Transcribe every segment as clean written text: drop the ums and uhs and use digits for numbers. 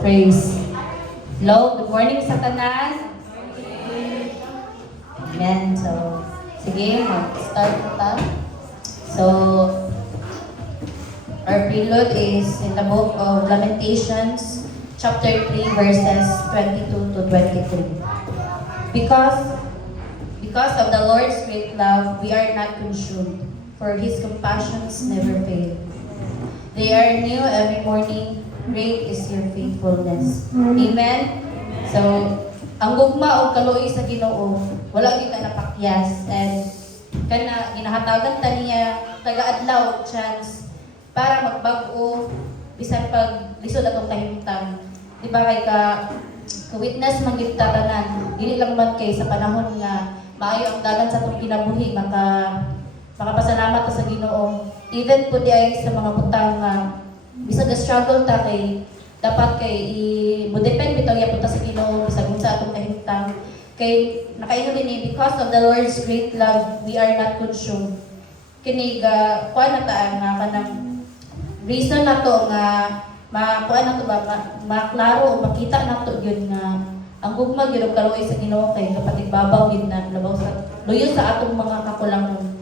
Praise. Hello, good morning sa tanan. Amen. So, sige, mag-start na ta. So, our prelude is in the book of Lamentations, chapter 3, verses 22 to 23. Because of the Lord's great love, we are not consumed, for His compassions never fail. They are new every morning. Great is your faithfulness. Amen? So, ang gugma o kaluoy sa Ginoo, wala kita napakyas. And kana ginahatagan ta niya taga-adlaw chance para magbago bisan pag lisod atong kahimtang. Di ba kay ka-witness man gyud ta tanan. Dili lang man kay sa panahon nga maayo ang dalan sa atong kinabuhi makapasalamat ta sa Ginoo. Even po di ay sa mga butang bisag struggle ta kay dapat kay mo-depend bitaw yapon ta sa Ginoo bisag unsa atong kahimtang kay nakaingon ni because of the Lord's great love we are not consumed. Kini kuan na ta nga kanang reason nato nga kuan nato ba maklaro o makita nato gyud nga ang gugma gyud og kaluoy sa Ginoo kay kapatid babaw gyud na labaw sa luyo sa atong mga kakulangon.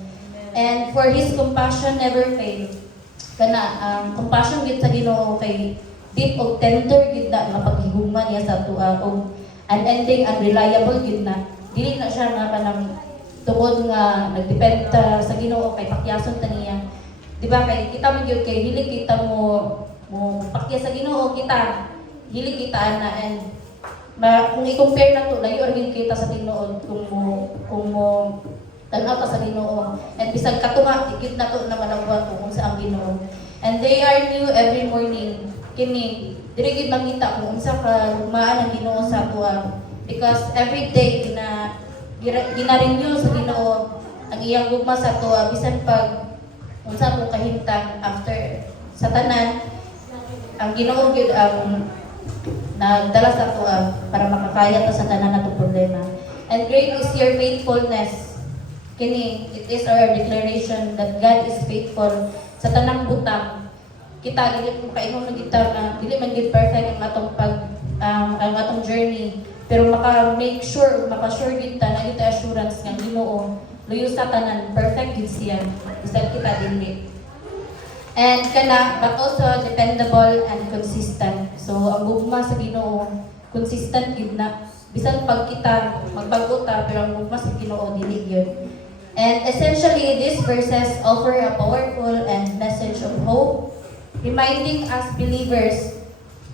And for His compassion never fail. Kana ang compassion gid sa Ginoo kay deep og tender gid na nga paghigugma niya sa atua og unending and reliable gid na dili na siya nga kanang tungod nga nagdepend sa Ginoo kay pakyason ta niya. Di ba kay kita man gyud kay dili kita mo pakyas sa Ginoo kita dili kita ana and kung i-compare nato layo ra gyud kita sa tinuod kung mo tanaw ta sa Ginoo and bisag katunga igit nato na malawat kung sa ang Ginoo. And they are new every morning. Kini diri gid makita kung unsa ka lugmaan ang Ginoo sa ato because every day gina-renew sa Ginoo ang iyang gugma sa ato bisan pag unsa mo kahimtang after sa tanan ang Ginoo gid ang nagdala sa ato para makakaya ta sa tanan natong problema. And great is your faithfulness. Kini, it is our declaration that God is faithful sa tanang butang. Kita dili ko kaingon na kita dili man gid perfect ang atong ang atong journey, pero maka-make sure, maka-sure gid ta na ito assurance nga Ginoo luyo sa tanan perfect gid siya. Bisan kita dili. And kana but also dependable and consistent. So ang gugma sa Ginoo consistent gid na bisan pag kita magbago ta pero ang gugma sa Ginoo dili gyud. And essentially, these verses offer a powerful and message of hope, reminding us believers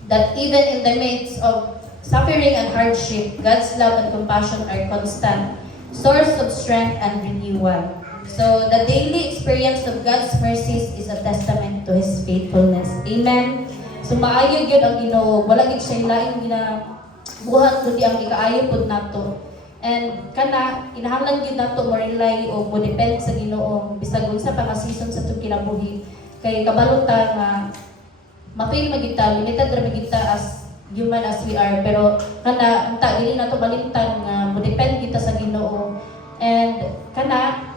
that even in the midst of suffering and hardship, God's love and compassion are constant, source of strength and renewal. So the daily experience of God's mercies is a testament to His faithfulness. Amen. So maayo gyud ang Ginoo, wala gid siya lain buhat kundi ang ikaayo pud nato. And kana kinahanglan gyud nato mo rely o mo depend sa Ginoo bisag unsa pa nga season sa atong kinabuhi kay kabalo ta nga ma-fail magita limited ra magita as human as we are pero kana unta dili nato balimtan nga mo depend kita sa Ginoo and kana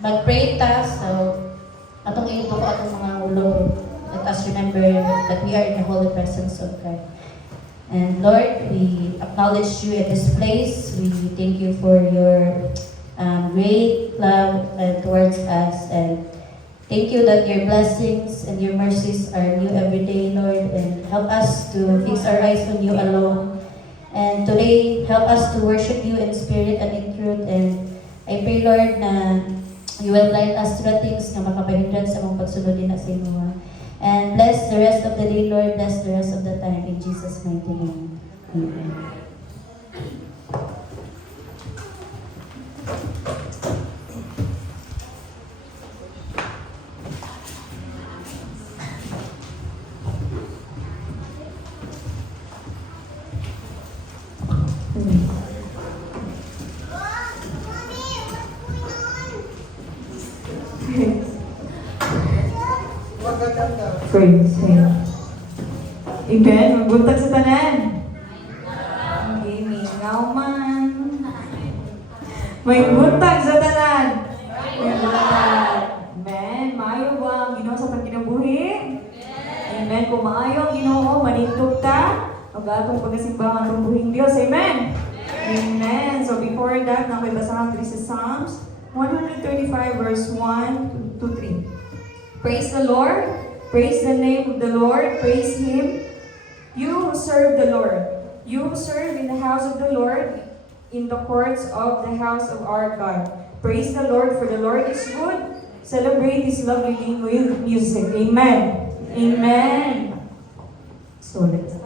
mag-pray ta so atong iuto ko atong mga ulo. Let us remember that we are in the holy presence of God. And Lord, we acknowledge you at this place. We thank you for your great love towards us. And thank you that your blessings and your mercies are new every day, Lord. And help us to fix our eyes on you alone. And today, help us to worship you in spirit and in truth. And I pray, Lord, na you will guide us to the things na makapahindran sa mong pagsunod din na sa inyo. And bless the rest of the day, Lord. Bless the rest of the time. In Jesus' mighty name. Amen. Praise Him. Amen. Magbuntag sa tanan. Okay, mingaw man. May buntag sa tanan. Amen. Maayo ba ang Ginoo sa pagkinabuhi? Amen. Kung maayo ang Ginoo, manindog ta. Magatong pagkasimbahan ng buhing Diyos. Amen? Amen. So before that, nakoy basahan diri sa Psalms 135 verse 1 to 3. Praise the Lord. Praise the name of the Lord. Praise Him. You who serve the Lord. You who serve in the house of the Lord, in the courts of the house of our God. Praise the Lord, for the Lord is good. Celebrate His lovely name with music. Amen. Amen. So let's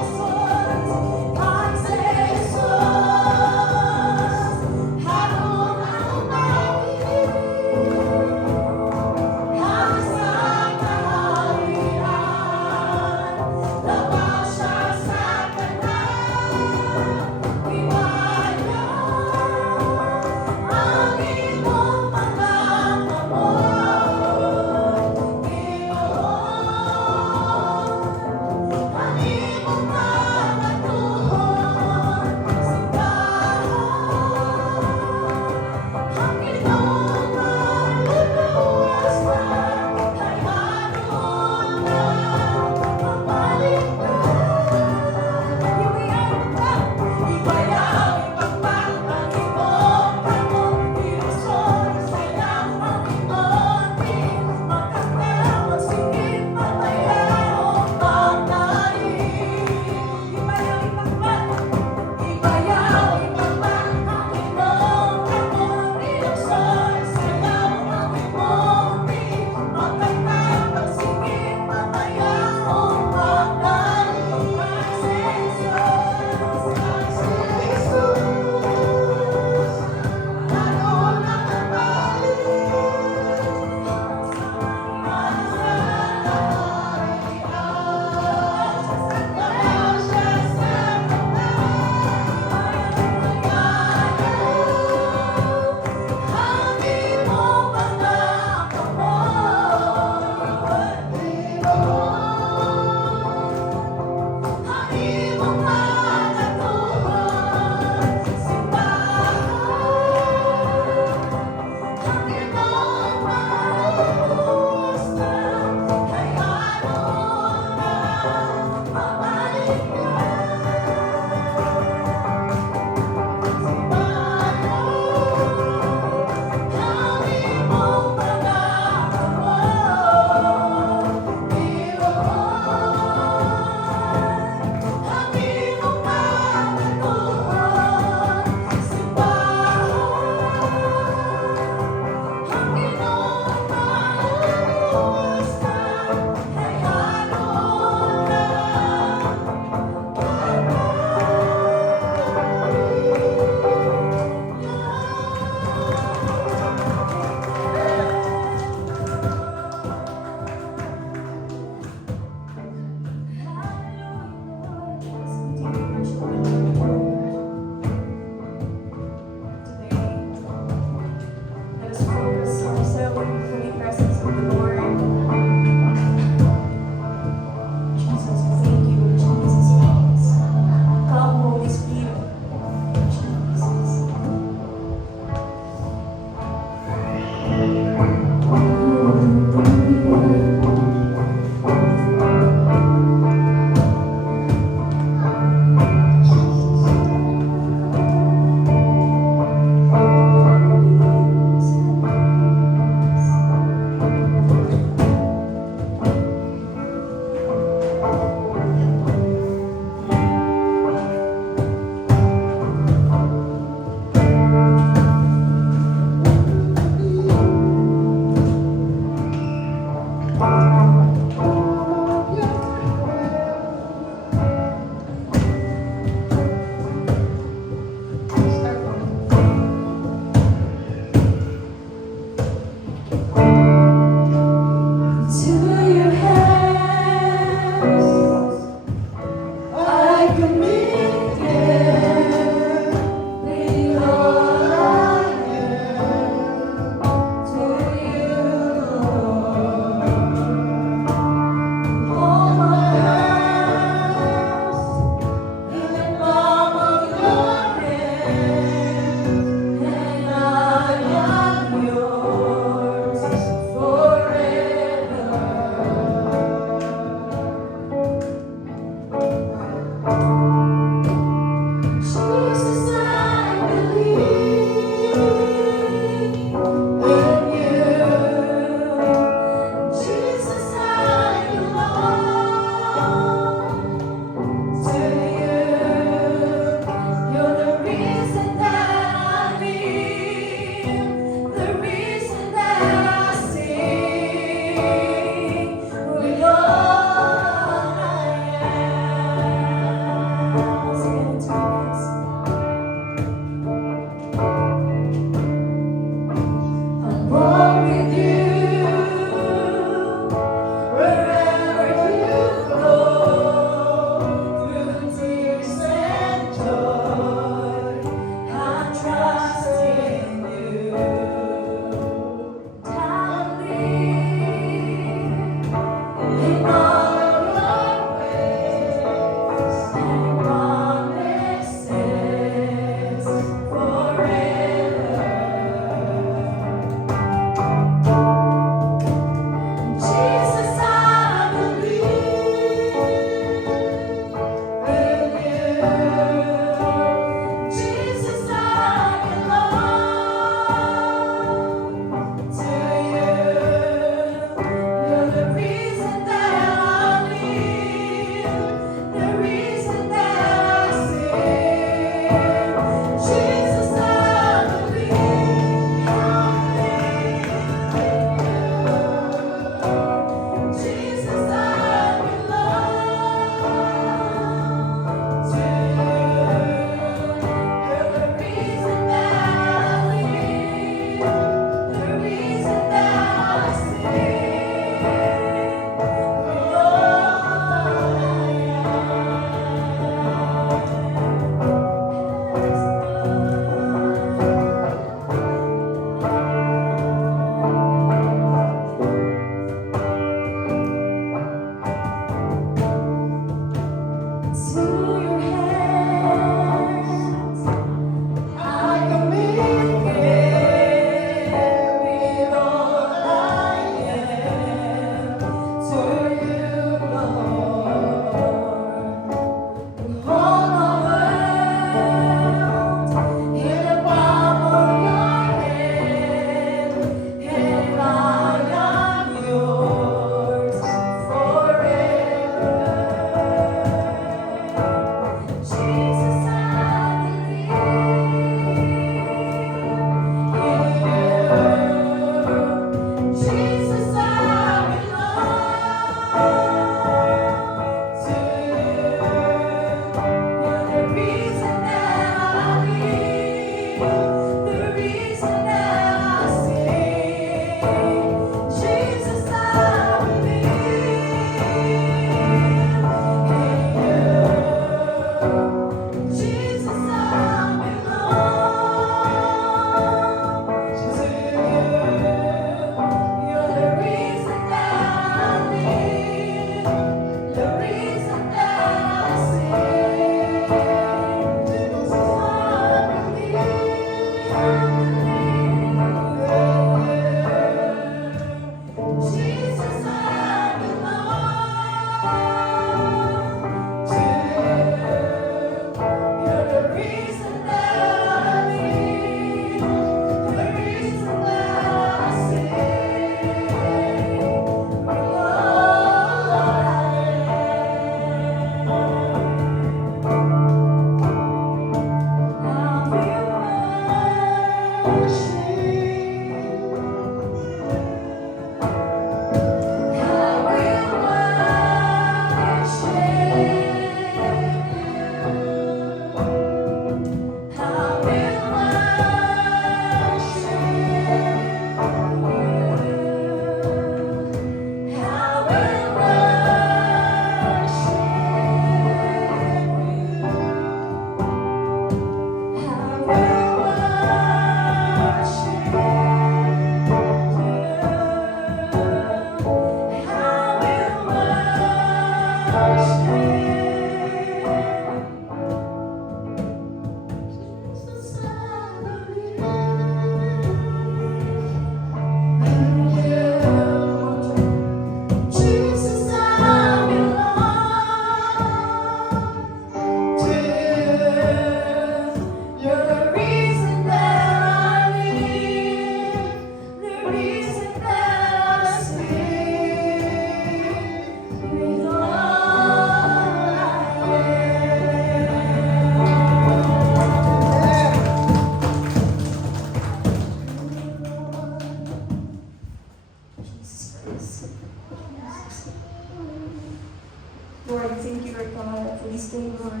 Lord, thank you, Lord God, for this day, Lord.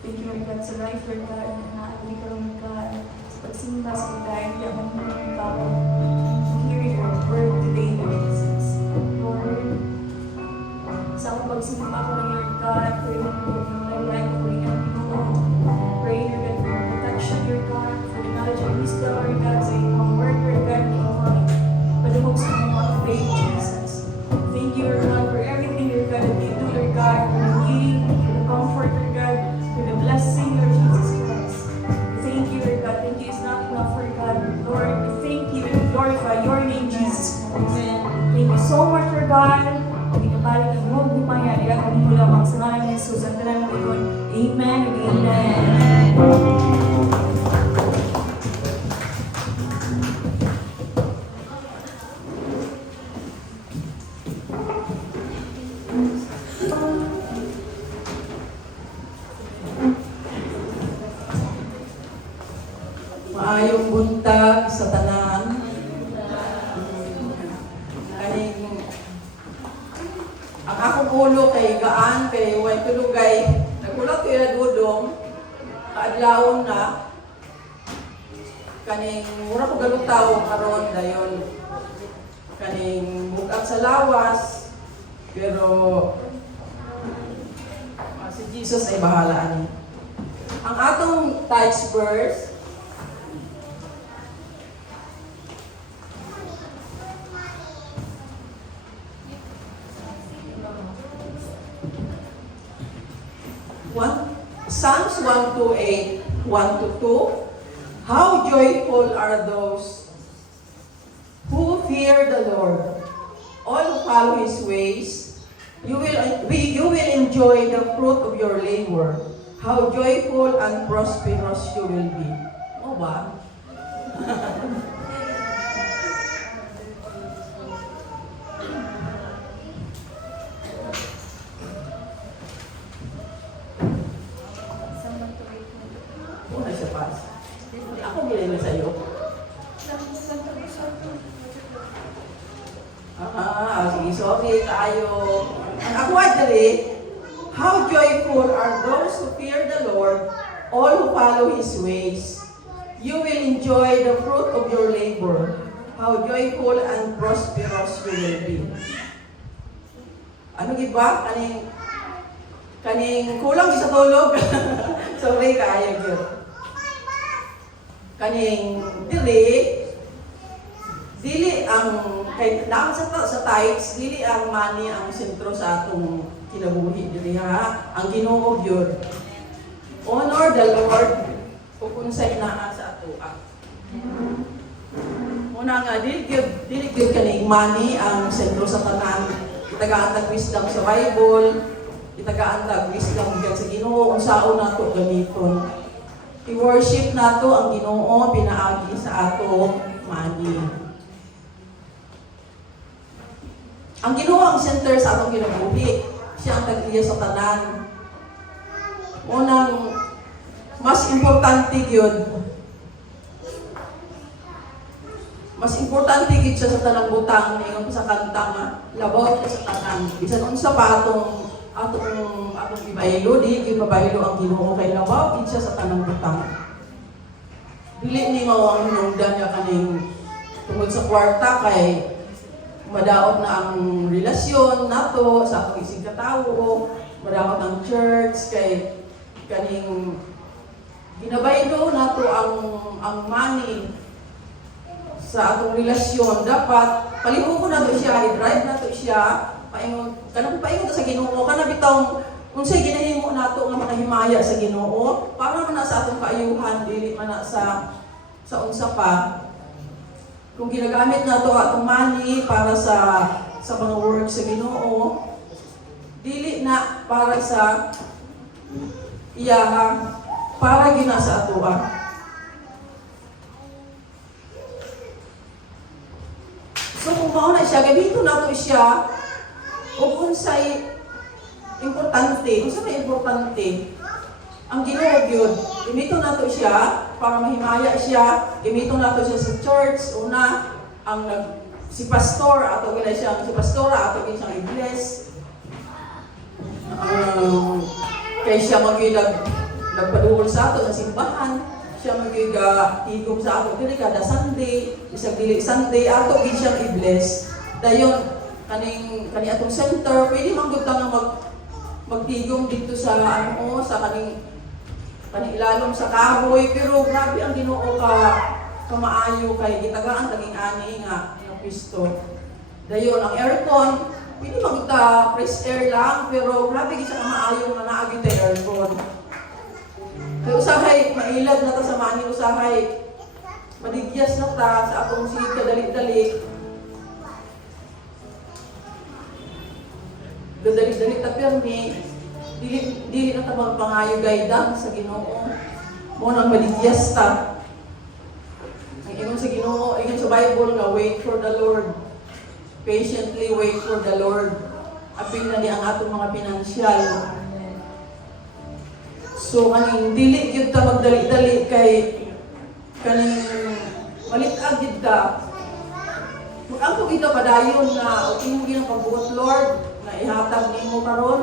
Thank you, Lord God, sa life, Lord God, na naabili ka, Lord God. Sa pagsimba, sa pagdahin, kaya kami, Lord God, to hear your word today, Lord Jesus. Lord, sa akong pagsimba ko, Lord God, pray, Lord, my life, Lord God, pray, Lord God, for your protection, Lord God, for the knowledge and wisdom, Lord God, sa iyong word, Lord God, na iyong padumog sa mga faith, Jesus. Thank you, Lord God, for everything, Lord God, that you do, Lord God, for the healing, for the comfort, Lord God, for the blessing, Lord Jesus Christ. Thank you, Lord God. Thank you is not enough, Lord God. Lord, we thank you and glorify your name, Jesus Christ. Thank you so much, Lord God. Pinabalik ang huwag mo maya, iyakan mo lamang sa ngalan ni Jesus. Ang talan mo yun. Amen and amen. Maayong buntag sa tanan. Kaning ang akong ulo kay gaan kay way tulugay. Nagulat ko dudong kaadlawon na kaning mura ko galutaw karon dayon. Kaning bugat sa lawas pero si Jesus ay bahala ani. Ang atong text verse 1 Psalms 128, 1-2. How joyful are those who fear the Lord, all who follow His ways. You will enjoy the fruit of your labor. How joyful and prosperous you will be. O ba? Una siya pas. Ako bilhin na sa'yo. Sige, sorry, tayo. Ang ako ay dali, how joyful are those who fear the Lord, all who follow His ways. You will enjoy the fruit of your labor. How joyful and prosperous you will be. Ano giba? Kaning kulang sa tulog. Sorry, kaya yun. Kaning dili ang kay naam sa tithes, dili ang money ang sentro sa atong kinabuhi dili ha. Ang Ginoo gyud. Honor the Lord ug unsay naa sa ato. Una nga dili gyud kaning money ang sentro sa tanan. Itagaan tag wisdom sa Bible, itagaan tag wisdom gyud sa Ginoo unsaon nato gamiton. I-worship nato ang Ginoo pinaagi sa ato money. Ang Ginoo ang center sa atong kinabuhi. Siya ang tag-iya sa tanan. Unang mas importante gyud. Mas importante gyud siya sa tanang butang ingon sa kanta nga labaw sa tanan. Bisan unsa pa atong ibaylo di gyud mabaylo ang Ginoo kay labaw gyud siya sa tanang butang. Dili ni mao ang hinungdan niya kaning tungod sa kwarta kay madaot na ang relasyon nato sa atong isig katawo, madaot ang church kay kaning ginabaylo nato ang money sa atong relasyon. Dapat palimuko nato siya, i-drive nato siya paingon kanang paingon sa Ginoo kana bitawng unsay ginahimo nato nga makahimaya sa Ginoo para man na sa atong kaayuhan dili man na sa unsa pa. Kung ginagamit nato atong money para sa mga work sa Ginoo, dili na para sa iyaha, para gina sa atoa. So kung mao na siya, gamiton nato siya ug unsay importante, unsa may importante? Ang Ginoo gyud, gamiton nato siya para mahimaya siya, gamiton nato siya sa church. Una, si pastor ato gina siya, si pastora ato gina siyang i-bless. Kaya siya nagpaduhol sa ato sa simbahan. Siya higom sa ato dili kada Sunday, isang dili Sunday ato gid siyang i-bless. Dayon kani atong center pwede man gud ta nga magtigom dito sa sa kaning ilalom sa kahoy, pero grabe ang Ginoo ka maayo kay gitagaan taging ani nga ang Kristo. Dayon ang aircon pwede man gud ta fresh air lang, pero grabe gid siya ka maayo nga naa gid ta aircon. Kaya usahay, mailad na ta sa mani, usahay, madigyas na ta sa atong sige kadali-dali. Dali-dali ta pirmi, dili na ta magpangayo gaydang sa Ginoo. Mo nang madigyas ta. Ang ingon sa Ginoo, ingon sa Bible nga wait for the Lord. Patiently wait for the Lord. Apil na ni ang atong mga pinansyal. So, kaning dili gyud ta magdali-dali kay kaning malit-ag gyud ka. Ang kung ito padayon na imo gyud ang pagbuot, Lord, na ihatag nimo karon.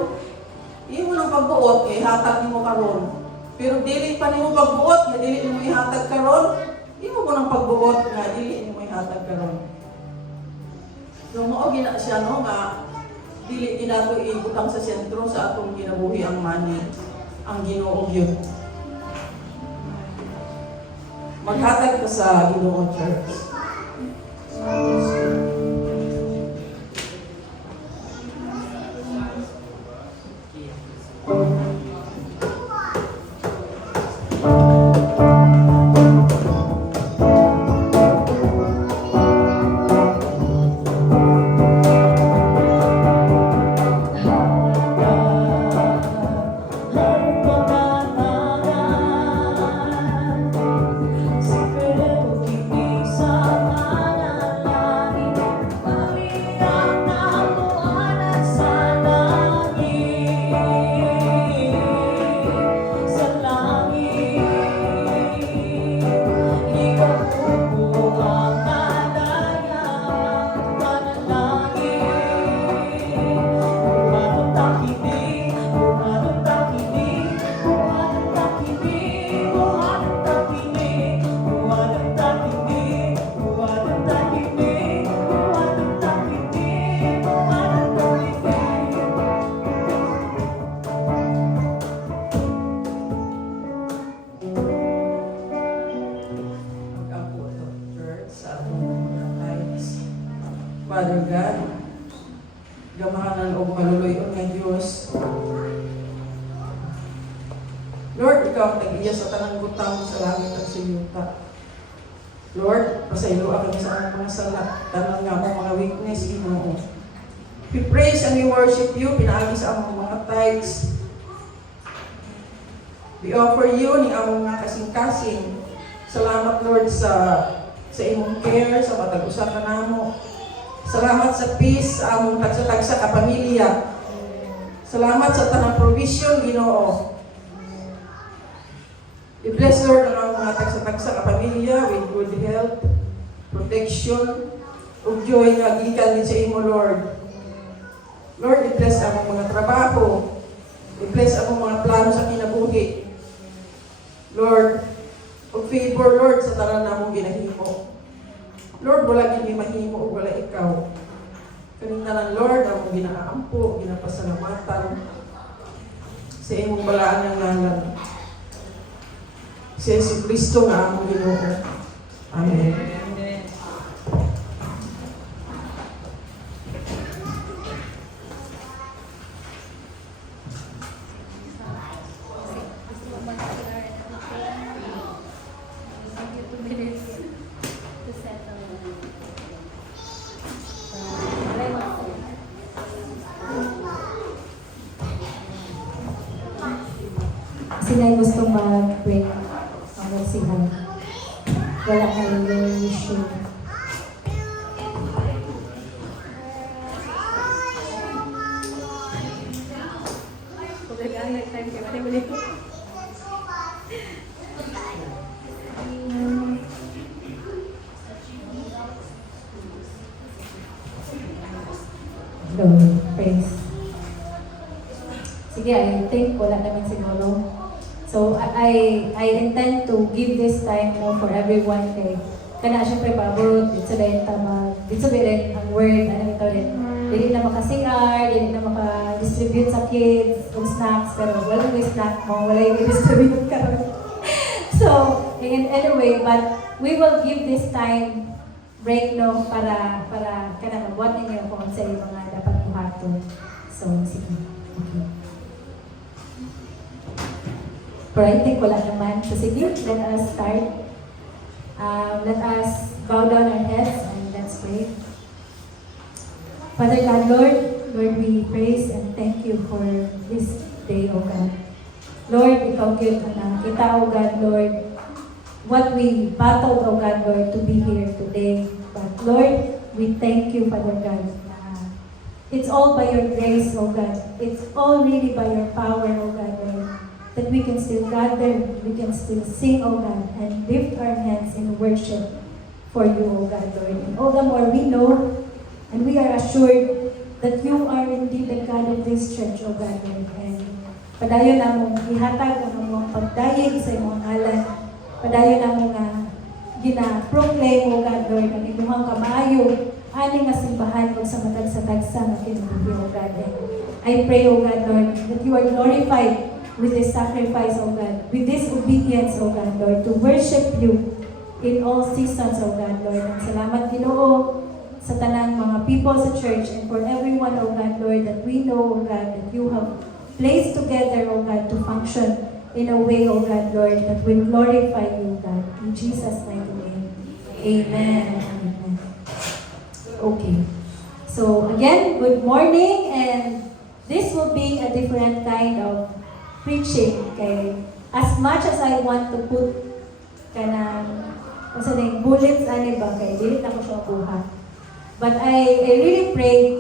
Imo nang pagbuot ihatag nimo karon. Pero dili pa nimo pagbuot, nga dili nimo ihatag karon. Imo mo nang pagbuot nga dili nimo ihatag karon. So mao gina siya no nga dili ginato ibutang sa sentro sa atong kinabuhi ang money. Ang Ginoo gyud. Maghatag ka sa Ginoo Church. Father God, gamahanan o maluluyon ng Diyos. Lord, ikaw ang nag-iya sa tanang butang sa langit at sa yuta. Lord, pasaylo kami sa among mga sala, tanang nga mo mga weakness, Ginoo. We praise and we worship you, pinaagi sa among mga tithes. We offer you ni among mga kasing-kasing. Salamat, Lord, sa imong care, sa matag-usa ka namo. Salamat sa peace sa among tagsa-tagsa ka pamilya. Salamat sa tanang provision, Ginoo. I-bless, Lord, ang among mga tagsa-tagsa ka pamilya with good health, protection, ug joy nga gikan din sa imo, Lord. Lord, i-bless among mga trabaho. I-bless among mga plano sa kinabuhi. Lord, ug favor, Lord, sa tanan namong ginahimo. Lord, wala gini mahimo o wala ikaw. Kaning tanan, Lord, ang ginaampo, ginapasalamatan sa imong balaan ng ngalan. Si Jesus Kristo nga among Ginoo. Amen. Sila gustong mag-break ang magsihan. Wala na yung issue. Lord, praise. sige, I think wala naman siguro. So, I intend to give this time for everyone kay kana syempre pabot, dito rin tama, dito rin ang word, ano ito rin. Dili na maka-CR, dili na maka-distribute sa kids, yung snacks, pero wala yung snack mo, wala yung distribute ka rin. So, anyway, but we will give this time break para kana magbuhat ninyo kung sa iyo mga dapat buhaton. So, sige. Okay. Pero I think wala naman. So, sige, let us start. Let us bow down our heads and let's pray. Father God, Lord, we praise and thank you for this day, O God. Lord, ikaw give na kita, O God, Lord, what we battled, O God, Lord, to be here today. But Lord, we thank you, Father God. It's all by your grace, O God. It's all really by your power, O God, Lord, that we can still gather, we can still sing, O God, and lift our hands in worship for you, O God, Lord. And all the more we know and we are assured that you are indeed the God of this church, O God, Lord. And padayon na mong ihatag ang mong pagdayeg sa imong ngalan. Padayon na mong gina-proclaim, O God, Lord, ang inyong kamaayo, ani nga simbahan kung sa matag sa tagsa na kinabuhi, O God. And I pray, O God, Lord, that you are glorified with this sacrifice, O God, with this obedience, O God, Lord, to worship you in all seasons, O God, Lord. And salamat, Ginoo, sa tanang mga people sa church and for everyone, O God, Lord, that we know, O God, that you have placed together, O God, to function in a way, O God, Lord, that will glorify you, God. In Jesus' mighty name. Amen. Amen. Okay. So, again, good morning, and this will be a different kind of preaching. Okay? As much as I want to put bullets, ani ba, kay dili na ko siya buhat. But I really pray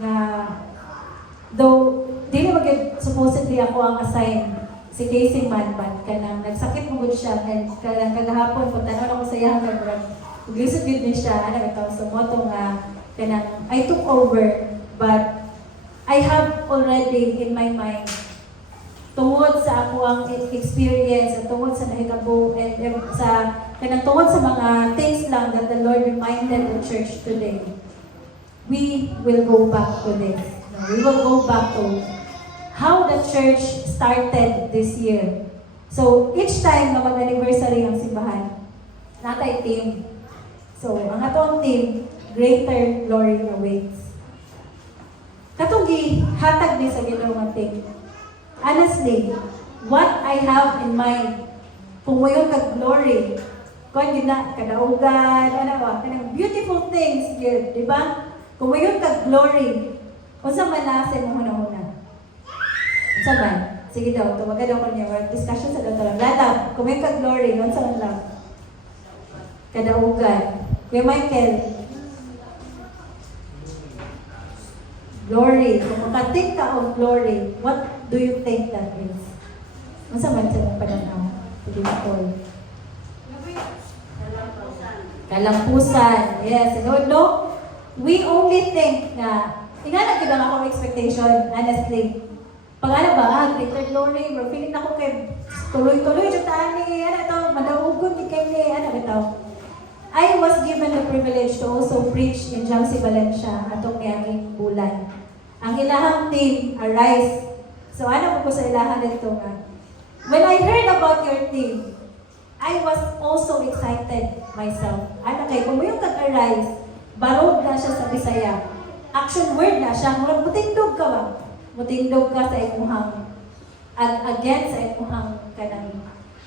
na, though, di na supposedly ako ang assign si Casey man, but kanang nagsakit mo siya, and kanang kagahapon, kung tanaw ako sa iya, lisod yun din siya, ito, so moto nga, kanang, I took over, but I have already in my mind, tungod sa ako ang experience, at tungod sa nahitabo, and sa kanang tungod sa mga things lang that the Lord reminded the church today, we will go back to this. We will go back to how the church started this year. So, each time na mag-anniversary ang simbahan, natay team. So, ang atong team, Greater Glory Awaits. Katong hatag ni sa ginawang team. Honestly, what I have in mind, kung mayon kag-glory, kung yun na, kadaugan, kanang beautiful things yun, di ba? Kung mayon kag-glory, kung sa manase mo huna-huna. Sa man? Sige daw, tumaga daw ko niya, discussion sa daw talang. Lada, kung mayon kag-glory, kung sa man lang? Kadaugan. Kuya Michael, glory. Kung makatik ka of glory, what do you think that is? Masa man sa mong pananaw? Sige na ko. Kalampusan. Yes. No? We only think na, tingnan lang akong expectation, honestly. Pag ano ba, greater glory, feeling na ko kay tuloy-tuloy siya tani, madaugon ni kay ni, ito. I was given the privilege to also preach in Jamsi Valencia atong niyang bulan. Ang ilahang team, Arise. So ano ko sa ilahan nito nga? When I heard about your team, I was also excited myself. Ano kay, kung yung kag-Arise, barog na siya sa Bisaya. Action word na siya. Murag mutindog ka ba? Mutindog ka sa imuhang, again sa imuhang kanang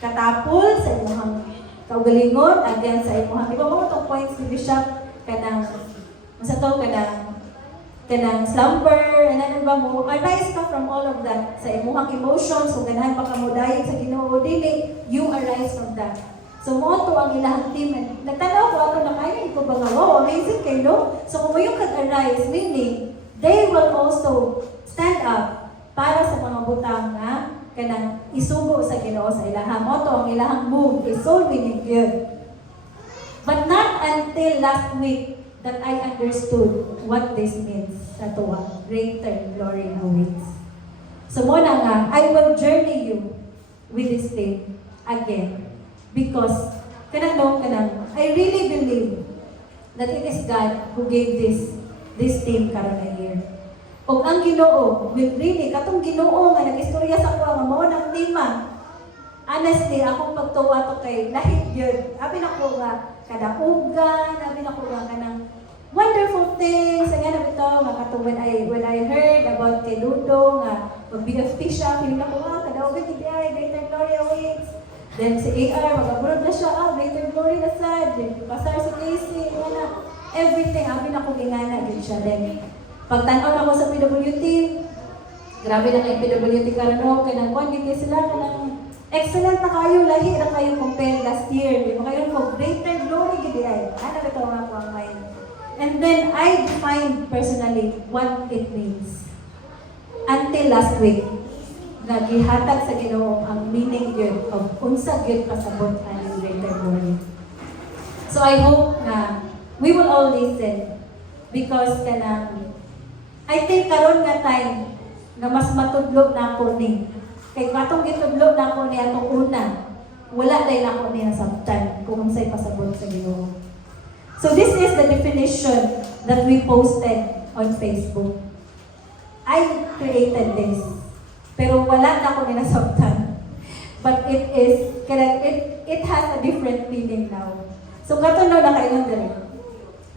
katapol, sa imuhang kaugalingon, again sa imuhang. Di ba mga itong points ni Bishop? Kanang, masa to, kanang slumber, ano ba mo? Arise ka from all of that. Sa imuhang emotions, kung ganahan pa ka mo dahil sa Ginoo dili, you arise from that. So mo to ang ilahang team. Nagtanaw ko ato na kaya, ko ba nga, wow, amazing kayo, no? So kung yung kag-arise, meaning, they will also stand up para sa mga butang na kanang isubo sa Ginoo sa ilahang. Mo to ang ilahang move is so winning good. But not until last week that I understood what this means sa tuwa. Greater glory awaits. So mo na nga, I will journey you with this thing again. Because, I really believe that it is God who gave this team karon a year. O ang Ginoo will really, katong Ginoo nga nag-istorya sa kuha nga mao nang tema. Honestly, akong pagtuwa to kay lahit yun. Abi na ko nga kadaugan, abi na ko nga kanang wonderful things. Ang yan ito, nga katong when I heard about kay Ludo, nga mag-BFP siya, piling na ko nga, kadaugan hindi ay, greater glory awaits. Then si AR, mag-abroad na siya, greater glory na sad. Then pasar si Casey, na everything, abi na ko gingana din siya. Then, pagtanaw na ko sa PWT, grabe na kay PWT karon o, kaya nang kwan, hindi sila, kanang excellent na kayo, lahi na kayo compare last year. Di ba kayo ko, greater glory, gidi ay. Ano ito nga po ang mind. And then, I defined personally what it means. Until last week, nagihatag sa Ginoo ang meaning yun of unsa gyud pasabot ang greater glory. So I hope na we will all listen because I think karon nga time na mas matudlo na ako ni. Kay katong gitudlo na ako ni atong una, wala dahil ako ni nasabtan kung unsay pasabot sa Ginoo. So this is the definition that we posted on Facebook. I created this, pero wala na ako ni nasabtan. But it has a different meaning now. So katunaw na kayo dali.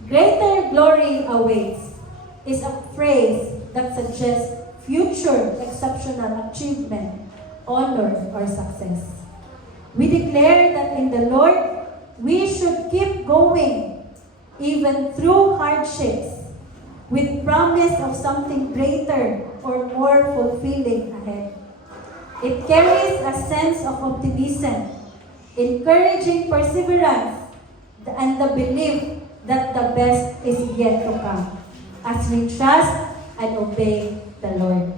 Greater glory awaits is a phrase that suggests future exceptional achievement, honor, or success. We declare that in the Lord, we should keep going even through hardships with promise of something greater or more fulfilling ahead. It carries a sense of optimism, encouraging perseverance, and the belief that the best is yet to come as we trust and obey the Lord.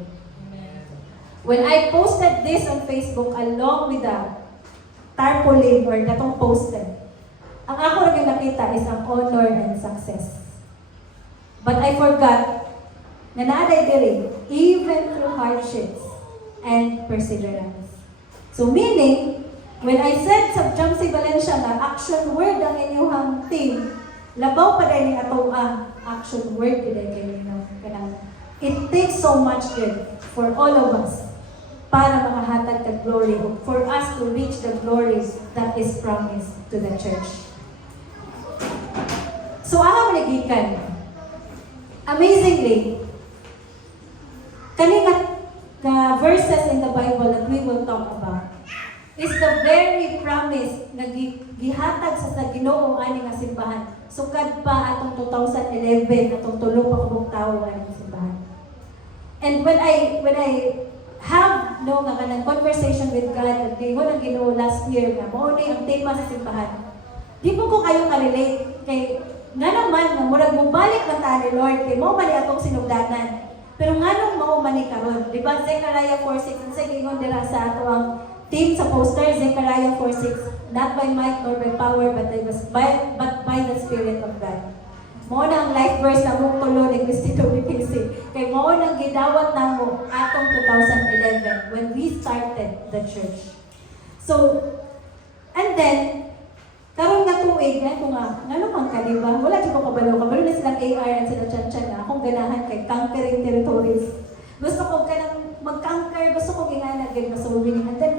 When I posted this on Facebook along with the tarpaulin or datong poster, ang ako rin nakita is ang honor and success. But I forgot na naaday diri even through hardships and perseverance. So meaning, when I said sa Jamsi Valencia na action word ang inyong team, labaw pa din ni ato action word today kayo kanang it takes so much good for all of us para makahatag the glory, for us to reach the glories that is promised to the church. So ako nagikan, amazingly, kaningat verses in the Bible that we will talk about is the very promise na gihatag sa Ginoo ani nga simbahan. Sukad pa atong 2011 atong tulo pa kubong tawo ani nga simbahan. And when I have nga kanang conversation with God at gingon ang Ginoo last year nga mao ni ang tema sa simbahan. Di po ko kayo ka-relate kay nga naman nga murag mobalik na ta ni Lord kay mao man ni atong sinugdanan. Pero nganong mao man ni karon? Di ba Zechariah 4:6 sa gingon dira sa ato ang team sa poster, Zechariah 4:6, not by might nor by power, but by the Spirit of God. Mao na ang life verse na mong tulo ni Cristino Vicisi. Kay mao nang gidawat namo atong 2011 when we started the church. So, and then, karon nga tuig, ko nga, ngano man ka, di ba? Wala di ko kabalo na silang AR at sila Chan-Chan na akong ganahan kay conquering territories. Gusto ko ka nang mag-conquer, gusto ko ginana, gusto ko winning. And then,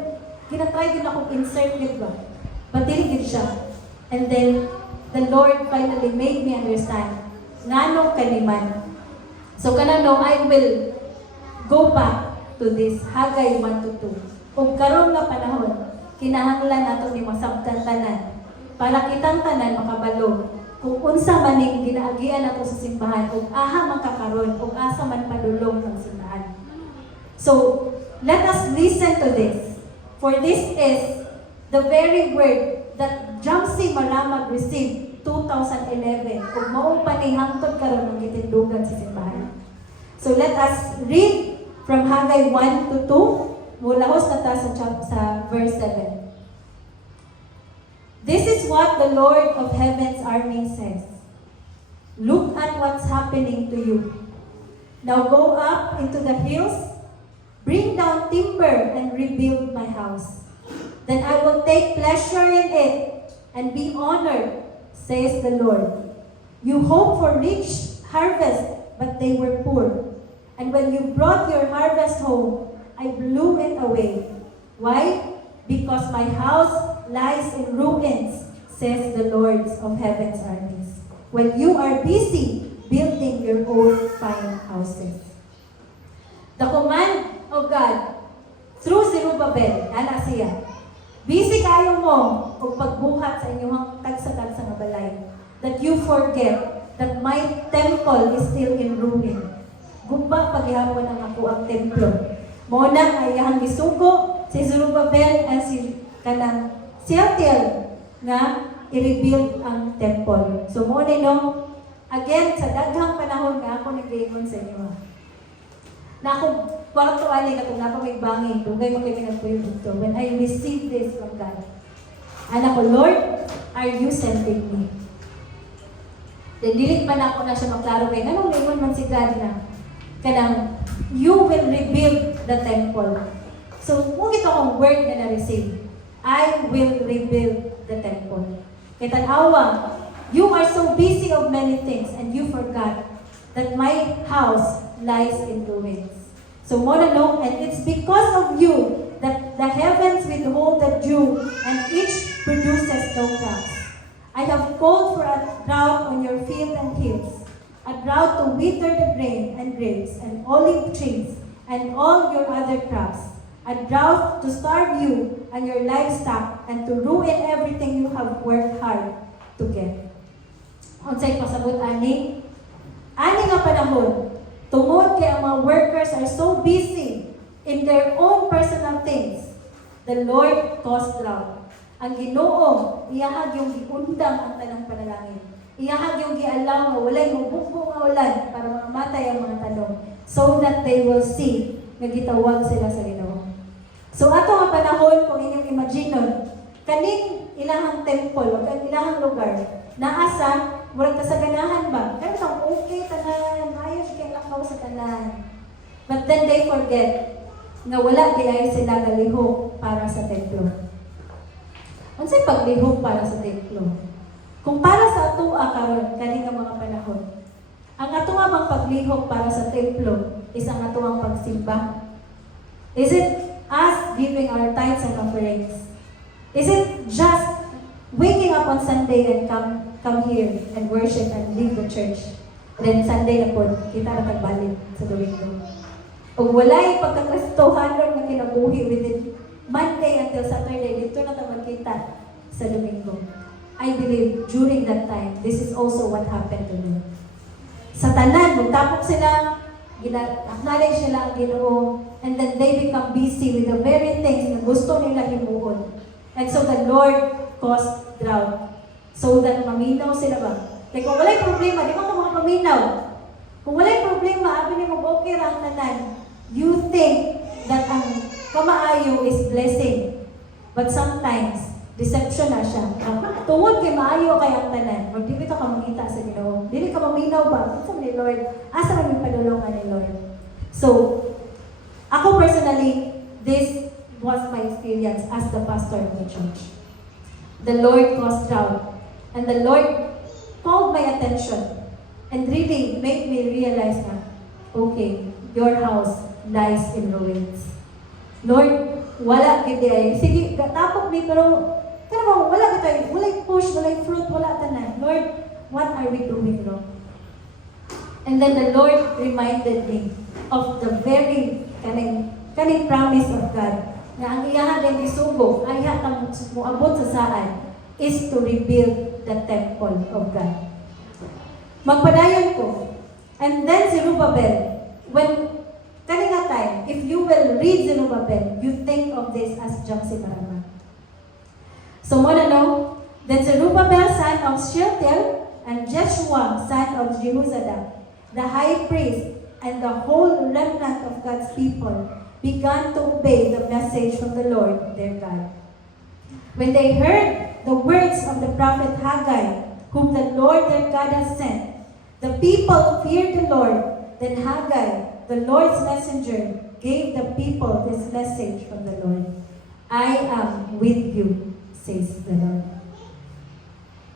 ginatry din akong insert it ba? But din siya. And then, the Lord finally made me understand nganong kaniman. So kanano, I will go back to this Haggai 1-2. Kung karon nga panahon, kinahanglan nato ni masabtan tanan para kitang tanan makabalo kung unsa man ning ginaagian nato sa simbahan ug aha man kakaron ug asa man padulong ng simbahan. So, let us listen to this. For this is the very word that Jamsi Maramag received 2011 kung maong panihangtod karon ng gitindugan sa simbahan. So let us read from Haggai 1-2, mulahos na ta sa verse 7. This is what the Lord of Heaven's army says. Look at what's happening to you. Now go up into the hills, Bring down timber and rebuild my house. Then I will take pleasure in it and be honored, says the Lord. You hoped for rich harvest, but they were poor. And when you brought your harvest home, I blew it away. Why? Because my house lies in ruins, says the Lord of heaven's armies. When you are busy building your own fine houses. The command of God through Zerubbabel, ana siya. Busy kayo mo o pagbuhat sa inyong tagsa-tagsa nga balay. That you forget that my temple is still in ruin. Gumba paghihapon ang ako ang templo. Muna ay iyahang gisugo si Zerubbabel at si kanang Shealtiel nga i-rebuild ang temple. So muna no, again sa daghang panahon nga ako nag-iingon sa inyo. Na ako kwarto ani katong napa may bangin, dugay mo kay nagpuyo dito. When I received this from God, anak ko, Lord, are you sending me? Then dilit man ako na siya maklaro kay nganong niingon man si God na kanang you will rebuild the temple. So kung ito ang word na na-receive, I will rebuild the temple. Kaya tanawa, you are so busy of many things and you forgot that my house lies in ruins. So more no, and it's because of you that the heavens withhold the dew and each produces no crops. I have called for a drought on your field and hills, a drought to wither the grain and grapes and olive trees and all your other crops, a drought to starve you and your livestock and to ruin everything you have worked hard to get. Unsay pasabot ani? Ani nga panahon, tungod kay ang mga workers are so busy in their own personal things, the Lord caused drought. Ang Ginoo, iyahag yung giundang ang tanang panalangin. Iyahag yung gialaw nga walay mubukbo nga ulan para makamatay ang mga tanong so that they will see nga gitawag sila sa Ginoo. So ato nga panahon, kung inyong imaginon, kaning ilahang temple o ilahang lugar, naasa, murag kasaganahan ba? Pero kang okay, tanan, ayos kay lakaw sa tanan. But then they forget nga wala di ay sila galihok para sa templo. Unsay paglihok para sa templo? Kung para sa atoa karon kani nga mga panahon, ang atoa bang paglihok para sa templo is ang atoang pagsimba? Is it us giving our tithes and offerings? Is it just waking up on Sunday and come here and worship and leave the church? Then Sunday na po, kita na tagbalik sa Domingo. O walay pagkakristohanon nga kinabuhi within Monday until Saturday, dito na tayo magkita sa Domingo. I believe during that time, this is also what happened to me. Sa tanan, magtapok sila, acknowledge nila ang Ginoo, and then they become busy with the very things na gusto nila himuon. And so the Lord caused drought so that maminaw sila ba? Kaya kung walay problema, di ba ka mga paminaw? Kung walay problema, abi ni mo okay ra ang tanan, you think that ang kamaayo is blessing. But sometimes, deception na siya. Tungod kay maayo kay ang tanan, pag dili ka mamangita sa Ginoo, dili ka maminaw ba? Asa ni Lord? Asa man yung padulungan ni Lord? So, ako personally, this was my experience as the pastor of the church. The Lord caused drought, and the Lord called my attention and really made me realize na, okay, your house lies in ruins. Lord, wala gid ay. Sige, tapok ni pero mo wala gid wala push, wala fruit, wala tanan. Lord, what are we doing wrong? And then the Lord reminded me of the very kaning promise of God na ang iyahan din isugo ay hatang moabot sa saan is to rebuild the temple of God. Magpadayon ko. And then Zerubbabel, when kanina time, if you will read Zerubbabel, you think of this as Jaksi Marama. So mo na know, then Zerubbabel, son of Shealtiel, and Jeshua, son of Jehozadak, the high priest, and the whole remnant of God's people began to obey the message from the Lord their God. When they heard the words of the prophet Haggai, whom the Lord their God has sent, the people feared the Lord. Then Haggai, the Lord's messenger, gave the people this message from the Lord. I am with you, says the Lord.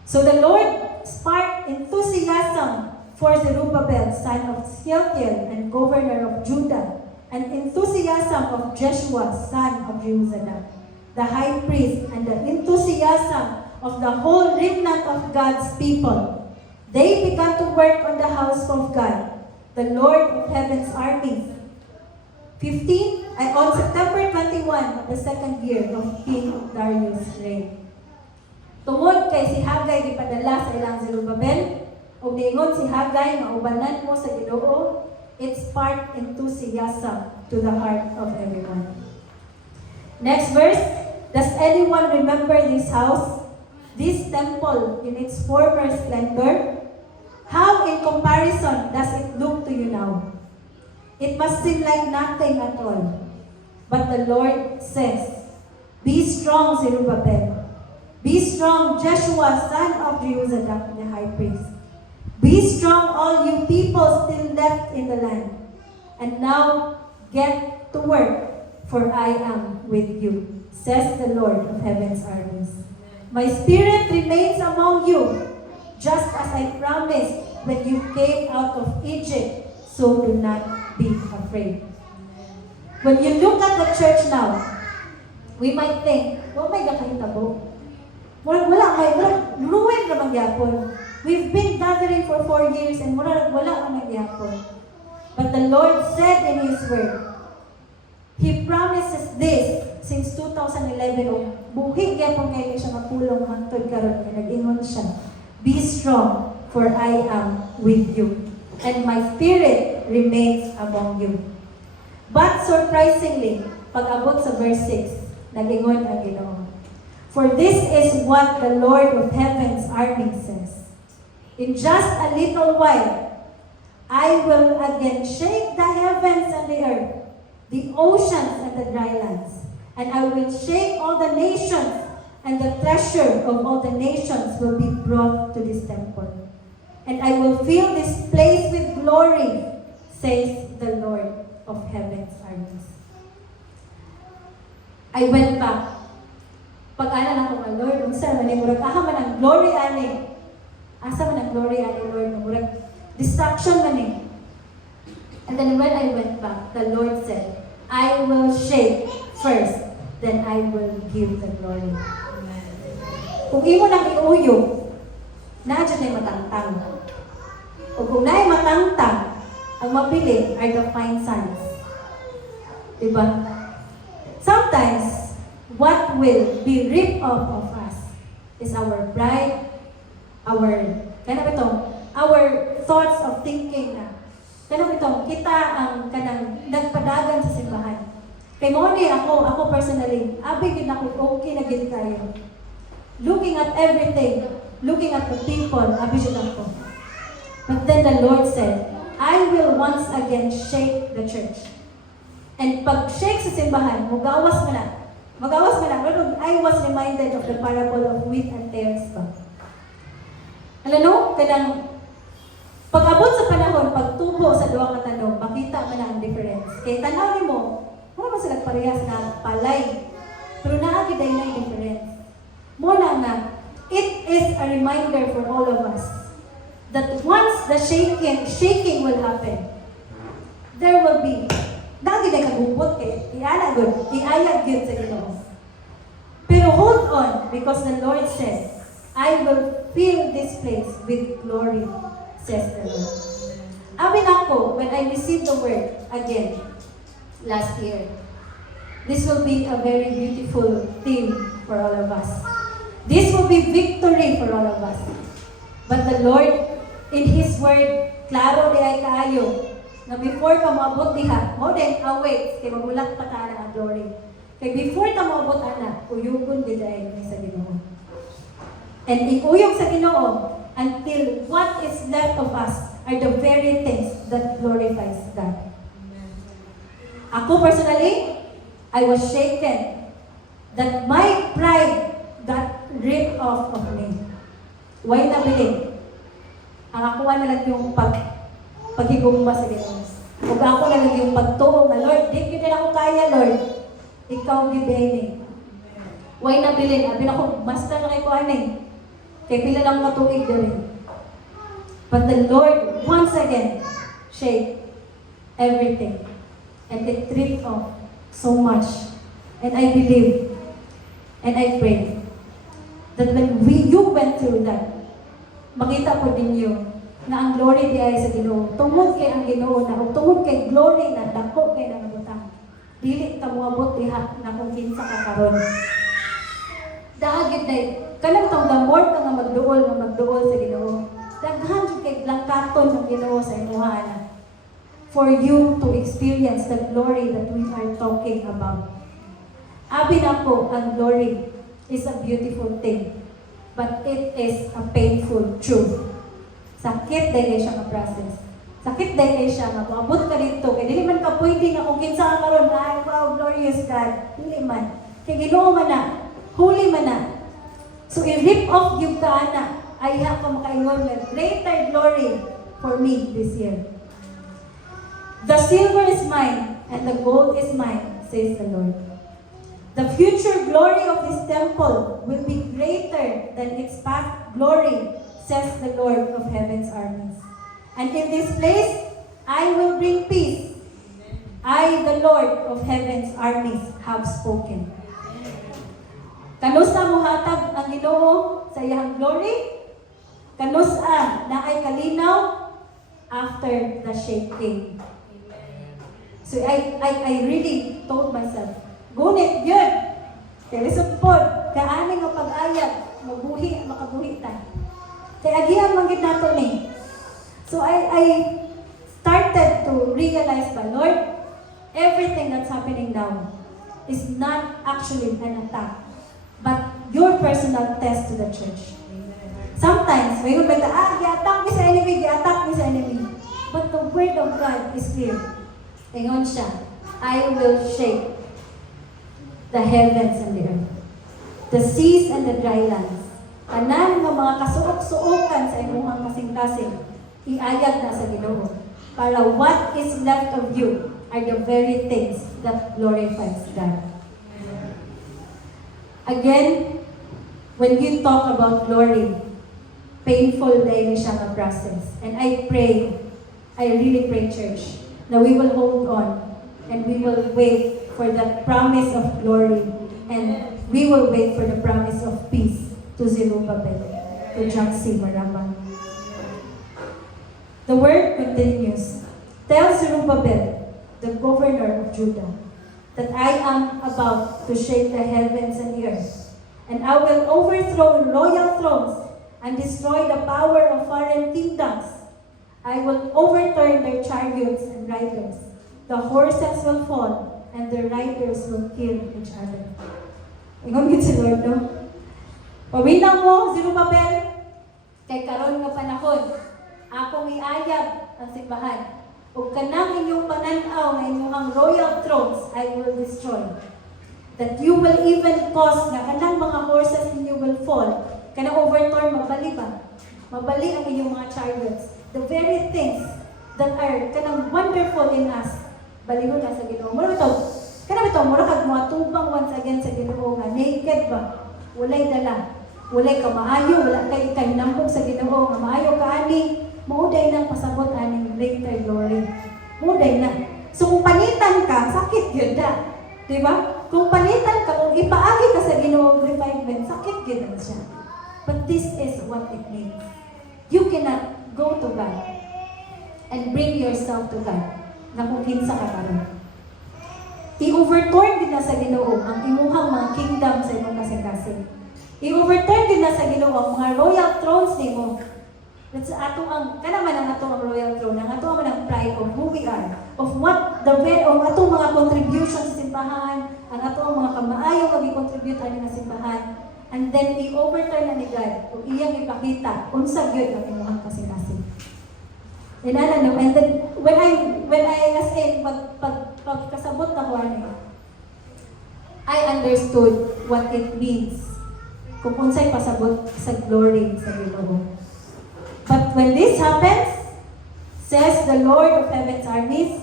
So the Lord sparked enthusiasm for Zerubbabel, son of Shealtiel and governor of Judah, and enthusiasm of Jeshua, son of Jehozadak, the high priest, and the enthusiasm of the whole remnant of God's people. They began to work on the house of God, the Lord of heaven's armies. On September 21 of the second year of King Darius' reign. Tungod kay si Hagay gipadala sa ilang Zerubbabel, o niingon si Hagay, maubanan mo sa Ginoo, it sparked enthusiasm to the heart of everyone. Next verse, does anyone remember this house, this temple in its former splendor? How in comparison does it look to you now? It must seem like nothing at all. But the Lord says, be strong, Zerubbabel. Be strong, Joshua, son of Jehozadak, the high priest. Be strong, all you people still left in the land. And now get to work, for I am with you, says the Lord of heaven's armies. My spirit remains among you, just as I promised when you came out of Egypt, so do not be afraid. When you look at the church now, we might think, oh my God, kahitabo. Wala, ruin naman yapon. We've been gathering for 4 years and wala naman yapon. But the Lord said in His Word, He promises this since 2011. Buhig yapon kayo siya mapulong hangtod karon kaya nag-ingon siya. Be strong, for I am with you, and my spirit remains among you. But surprisingly, pag-abot sa verse 6, nag-ingon ang Ginoo. For this is what the Lord of heaven's army says. In just a little while, I will again shake the heavens and the earth, the oceans and the dry lands, and I will shake all the nations, and the treasure of all the nations will be brought to this temple. And I will fill this place with glory, says the Lord of heaven's armies. I went back. Pag-ana na ko nga, Lord, unsa man ni murag aha man ang glory ani. Asa man ang glory ani, Lord, murag distraction man ni. And then when I went back, the Lord said, I will shake first, then I will give the glory. Kung imo nang iuyo, nadyan ay matangtang. O kung na'y matangtang, ang mapili are the fine signs. Diba? Sometimes, what will be ripped off of us is our pride, our thoughts of thinking na, kita ang kanang nagpadagan sa simbahan. Kay mo ni ako personally, abig yun ako, okay na gid kayo. Looking at everything, looking at the people, abig yun ako. But then the Lord said, I will once again shake the church. And pag-shake sa simbahan, magawas mo na. Pero I was reminded of the parable of wheat and tares ba. Alam no, kanang pag-abot sa panahon, pagtubo sa duwa ka tanong, makita mo na ang difference. Kaya tanaw mo, wala ba sila parehas na palay? Pero naagid na yung difference. Muna nga, it is a reminder for all of us that once the shaking will happen, there will be dagi na kagubot kay iayag yun sa Ginoo. Pero hold on, because the Lord says, I will fill this place with glory, says the Lord. Amin ako, when I received the word again last year, this will be a very beautiful theme for all of us. This will be victory for all of us. But the Lord, in His word, klaro di ay kaayo, na before ka maabot diha, mo din await, kay magulat pa ka na ang glory. Kay before ka maabot ana, uyugon gid ay sa Ginoo. And ikuyog sa Ginoo until what is left of us are the very things that glorifies God. Ako personally, I was shaken that my pride got ripped off of me. Why nabiling? Ang akuha na lang yung paghigugma sa Ginoo. Ug ako na lang yung pagtuo nga, Lord, di gyud na ako kaya, Lord. Ikaw gyud ini. Way nabilin, abi na ko basta na kay ko ani. Kay pila lang matuig diri. But the Lord once again shake everything and it tripped off so much. And I believe and I pray that when you went through that, makita po ninyo na ang glory di ay sa Ginoo. Tungod kay ang Ginoo na ug tungod kay glory na dako kay nangabutang. Dili ta moabot diha na kung kinsa ka karon. Daagid day kanang tong damor ka nga magduol sa Ginoo. Daghan jud kay langkaton ng Ginoo sa imuha na for you to experience the glory that we are talking about. Abi na po, ang glory is a beautiful thing, but it is a painful truth. Sakit din siya nga process. Sakit din siya nga maabot ka dito. Kaya dili man ka pwede nga kung kinsa ka karon, ay wow, glorious God. Dili man. Kaya Ginoo man na, holy man na. So i-rip off yung kaana, ay ha ka makaingon na greater glory for me this year. The silver is mine, and the gold is mine, says the Lord. The future glory of this temple will be greater than its past glory, says the Lord of heaven's armies. And in this place, I will bring peace. I, the Lord of heaven's armies, have spoken. Kanusa muhatag ang Ginoo sa iyang glory? Kanusa na ay kalinaw after the shaking. So I really told myself, gunit yun. Kaya lisod-pod, kaani nga pag-ayat, makabuhi ta. Kaya agihan manggit nato ni. So I started to realize ba, Lord, everything that's happening now is not actually an attack, but your personal test to the church. Sometimes, may iba gi-attack mi sa enemy. But the word of God is clear. Ingon siya, I will shake the heavens and the earth, the seas and the dry lands. Tanan nga mga kasuok-suokan sa imuhang kasing-kasing, iayag na sa Ginoo. Para what is left of you are the very things that glorifies God. Again, when you talk about glory, painful day siya nga process. And I really pray, church, na we will hold on and we will wait for the promise of glory, and we will wait for the promise of peace to Zerubbabel, to John C. Marama. The word continues. Tell Zerubbabel, the governor of Judah, that I am about to shake the heavens and the earth, and I will overthrow royal thrones and destroy the power of foreign kingdoms. I will overturn their chariots and riders. The horses will fall, and the riders will kill each other. Ingon gid si Lord, no? Pawinaw mo, Zerubbabel, kay karon nga panahon, akong iayab ang simbahan. Ug kanang inyong pananaw nga inyong royal thrones, I will destroy. That you will even cause nga kanang mga horses ninyo will fall. Kanang overturn, mabali ba? Mabali ang inyong mga chariots. The very things that are kanang wonderful in us, balihon na sa Ginoo. Mura ito, kanang ito, mura kag mga tubang once again sa Ginoo nga, naked ba? Walay dala. Walay ka maayo, wala kay nambog sa Ginoo nga maayo ka ani, muuday nang pasabot aning greater glory. Muuday na. So kung panitan ka, sakit yun da. Diba? Kung panitan ka, kung ipaagi ka sa Ginoo refinement, sakit yun siya. But this is what it means. You cannot go to God and bring yourself to God na kung kinsa ka karon. I-overturn din na sa Ginoo ang imuhang mga kingdom sa imong kasing-kasing. I-overturn din na sa Ginoo ang mga royal thrones nimo. That's ato ang kanaman ang ato ang royal throne, ang ato ang pride of who we are, of what the way of ato mga contributions sa simbahan, ang ato ang mga kamaayo nga gi-contribute ani nga simbahan. And then i-overturn na ni God kung iyang ipakita unsa gyud ang imuhang kasing-kasing. And then when I as in pagkasabot na ko ani, I understood what it means kung unsay pasabot sa glory sa Ginoo. But when this happens, says the Lord of heaven's armies,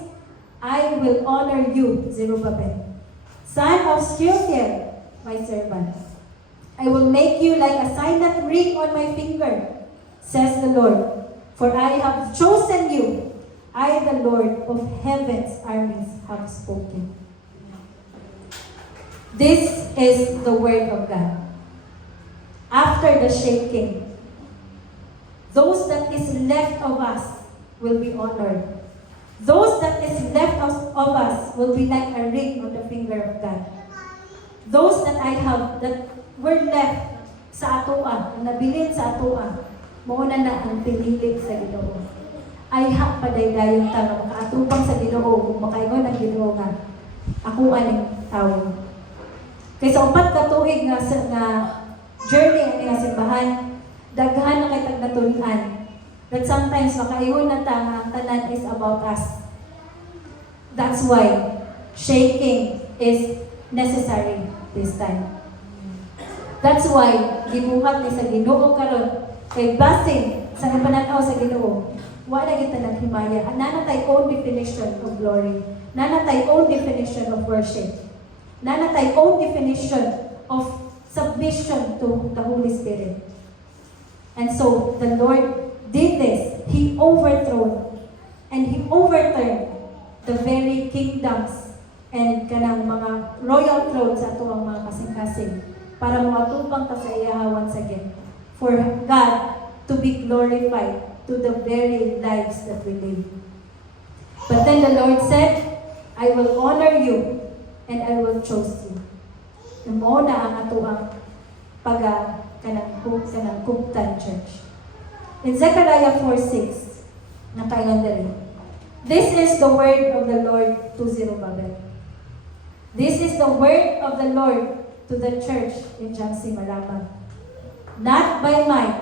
I will honor you, Zerubbabel, son of Shealtiel, my servant. I will make you like a signet ring on my finger, says the Lord. For I have chosen you. I, the Lord of heaven's armies, have spoken. This is the word of God. After the shaking, those that is left of us will be honored. Those that is left of us will be like a ring on the finger of God. Those that I have, that were left sa atoa, ang nabilin sa atoa, mauna na ang pinili sa Ginoo. Ay ha, padaydayon ta, makaatupang sa Ginoo, kung makaingon ang Ginoo nga, ako aning tao. Kaysa upat ka tuig nga journey ang nga simbahan, daghan na kay tagnatulian. That sometimes makaingon na ta nga ang tanan is about us. That's why shaking is necessary this time. That's why gibuhat ni sa Ginoo karon kay blessing sa pananaw sa Ginoo. Wala kita naghimaya. Nanatay own definition of glory. Nanatay own definition of worship. Nanatay own definition of submission to the Holy Spirit. And so the Lord did this. He overthrew and He overturned the very kingdoms and kanang mga royal thrones sa ato ang mga kasing-kasing para matupang ta sa iyahawan sa gid. For God to be glorified to the very lives that we live. But then the Lord said, I will honor you and I will choose you. Mo na ang ato ang kanang Kuptan Church. In Zechariah 4:6, nakaingon diri. This is the word of the Lord to Zerubbabel. This is the word of the Lord to the church in Jansi Malama. Not by might,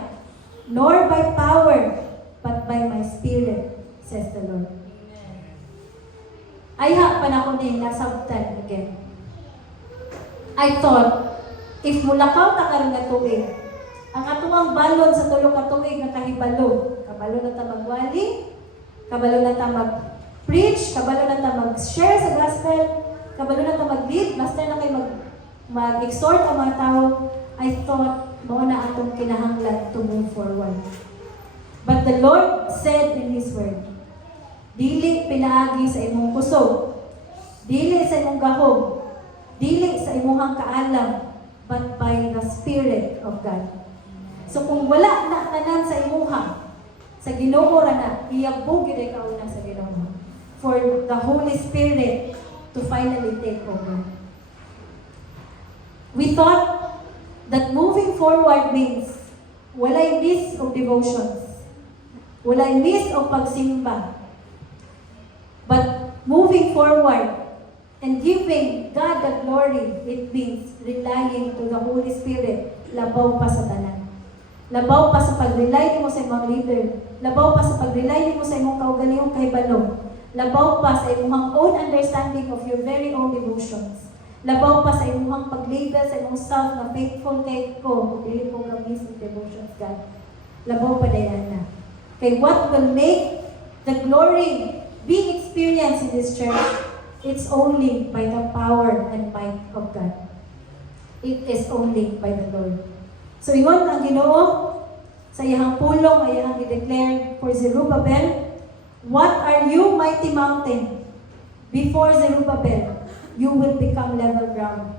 nor by power, but by my spirit, says the Lord. Ay ha, panahon ni nasabtan again. I thought, if mulakaw ta karon nga tuig, ang atuang balon sa tulo ka tuig nga kahibalo, kabalo na ta magwali, kabalo na ta mag-preach, kabalo na ta mag-share sa gospel, kabalo na ta mag-lead, basta na kay mag-exhort ang mga tao. I thought, mao na atong kinahanglan to move forward. But the Lord said in His word, dili pinaagi sa imong kusog, dili sa imong gahom, dili sa imong kaalam, but by the Spirit of God. So kung wala na tanan sa imuha, sa Ginoo ra na, iyabog gyud ka una sa Ginoo. For the Holy Spirit to finally take over. We thought that moving forward means walay miss of devotions. Walay miss of pagsimba. But moving forward and giving God the glory, it means relying to the Holy Spirit, labaw pa sa tanan. Labaw pa sa pag-rely mo sa imong leader. Labaw pa sa pag-rely mo sa imong kaugalingong kahibalo. Labaw pa sa imong own understanding of your very own devotions. Labaw pa sa imong pag-label sa imong self na faithful kay ko, dili ko gamis ng devotions, God. Labaw pa dayan na. Kay what will make the glory be experienced in this church, it's only by the power and might of God. It is only by the Lord. So ingon ang Ginoo sa iyang pulong, iyang i-declare for Zerubbabel, what are you, mighty mountain? Before Zerubbabel, you will become level ground.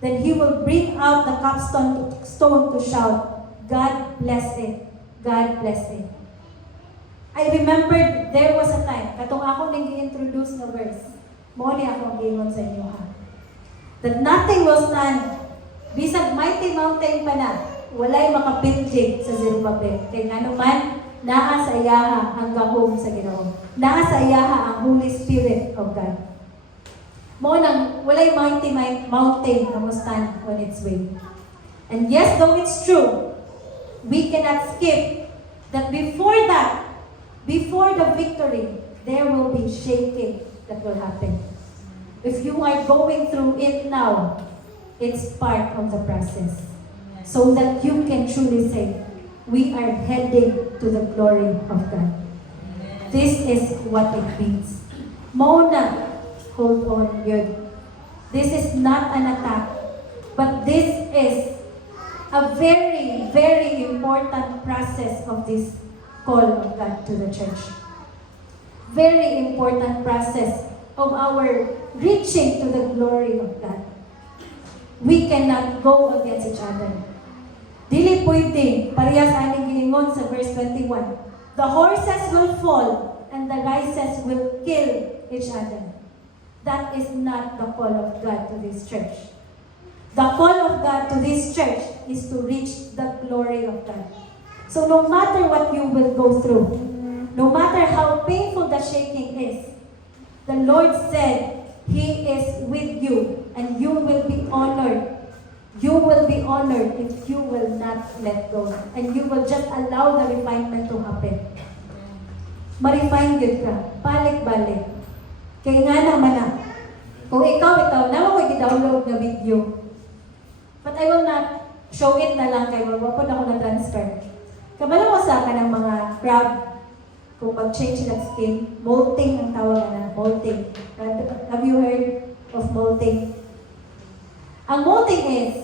Then he will bring out the capstone stone to shout, God bless it, God bless it. I remembered there was a time, katong ako nag-i-introduce na verse, mo ni ako ang gingon sa inyo ha, that nothing will stand, bisag mighty mountain pa na, walay makapindig sa Zerubbabel. Kaya nga naman, naa sa iyaha ang gahom sa Ginoo. Naa sa iyaha ang Holy Spirit of God. Mo nang walay mighty mountain na mo stand on its way. And yes, though it's true, we cannot skip that before the victory, there will be shaking that will happen. If you are going through it now, it's part of the process. So that you can truly say, we are heading to the glory of God. This is what it means. Mona, hold on, yun. This is not an attack, but this is a very, very important process of this call of God to the church. Very important process of our reaching to the glory of God. We cannot go against each other. Dili pwede, parehas aning giingon sa verse 21. The horses will fall and the rices will kill each other. That is not the call of God to this church. The call of God to this church is to reach the glory of God. So no matter what you will go through, no matter how painful the shaking is, the Lord said He is with you and you will be honored. You will be honored if you will not let go and you will just allow the refinement to happen. Ma-refine good ka, balik-balik. Kaya nga naman na, kung ikaw, naman ko i-download na video. But I will not show it na lang kay wapod ako na transfer. Kabalo mo sa akin ng mga crab, kung mag-change ng skin, molting ang tawag na, molting. Have you heard of molting? Ang molting is,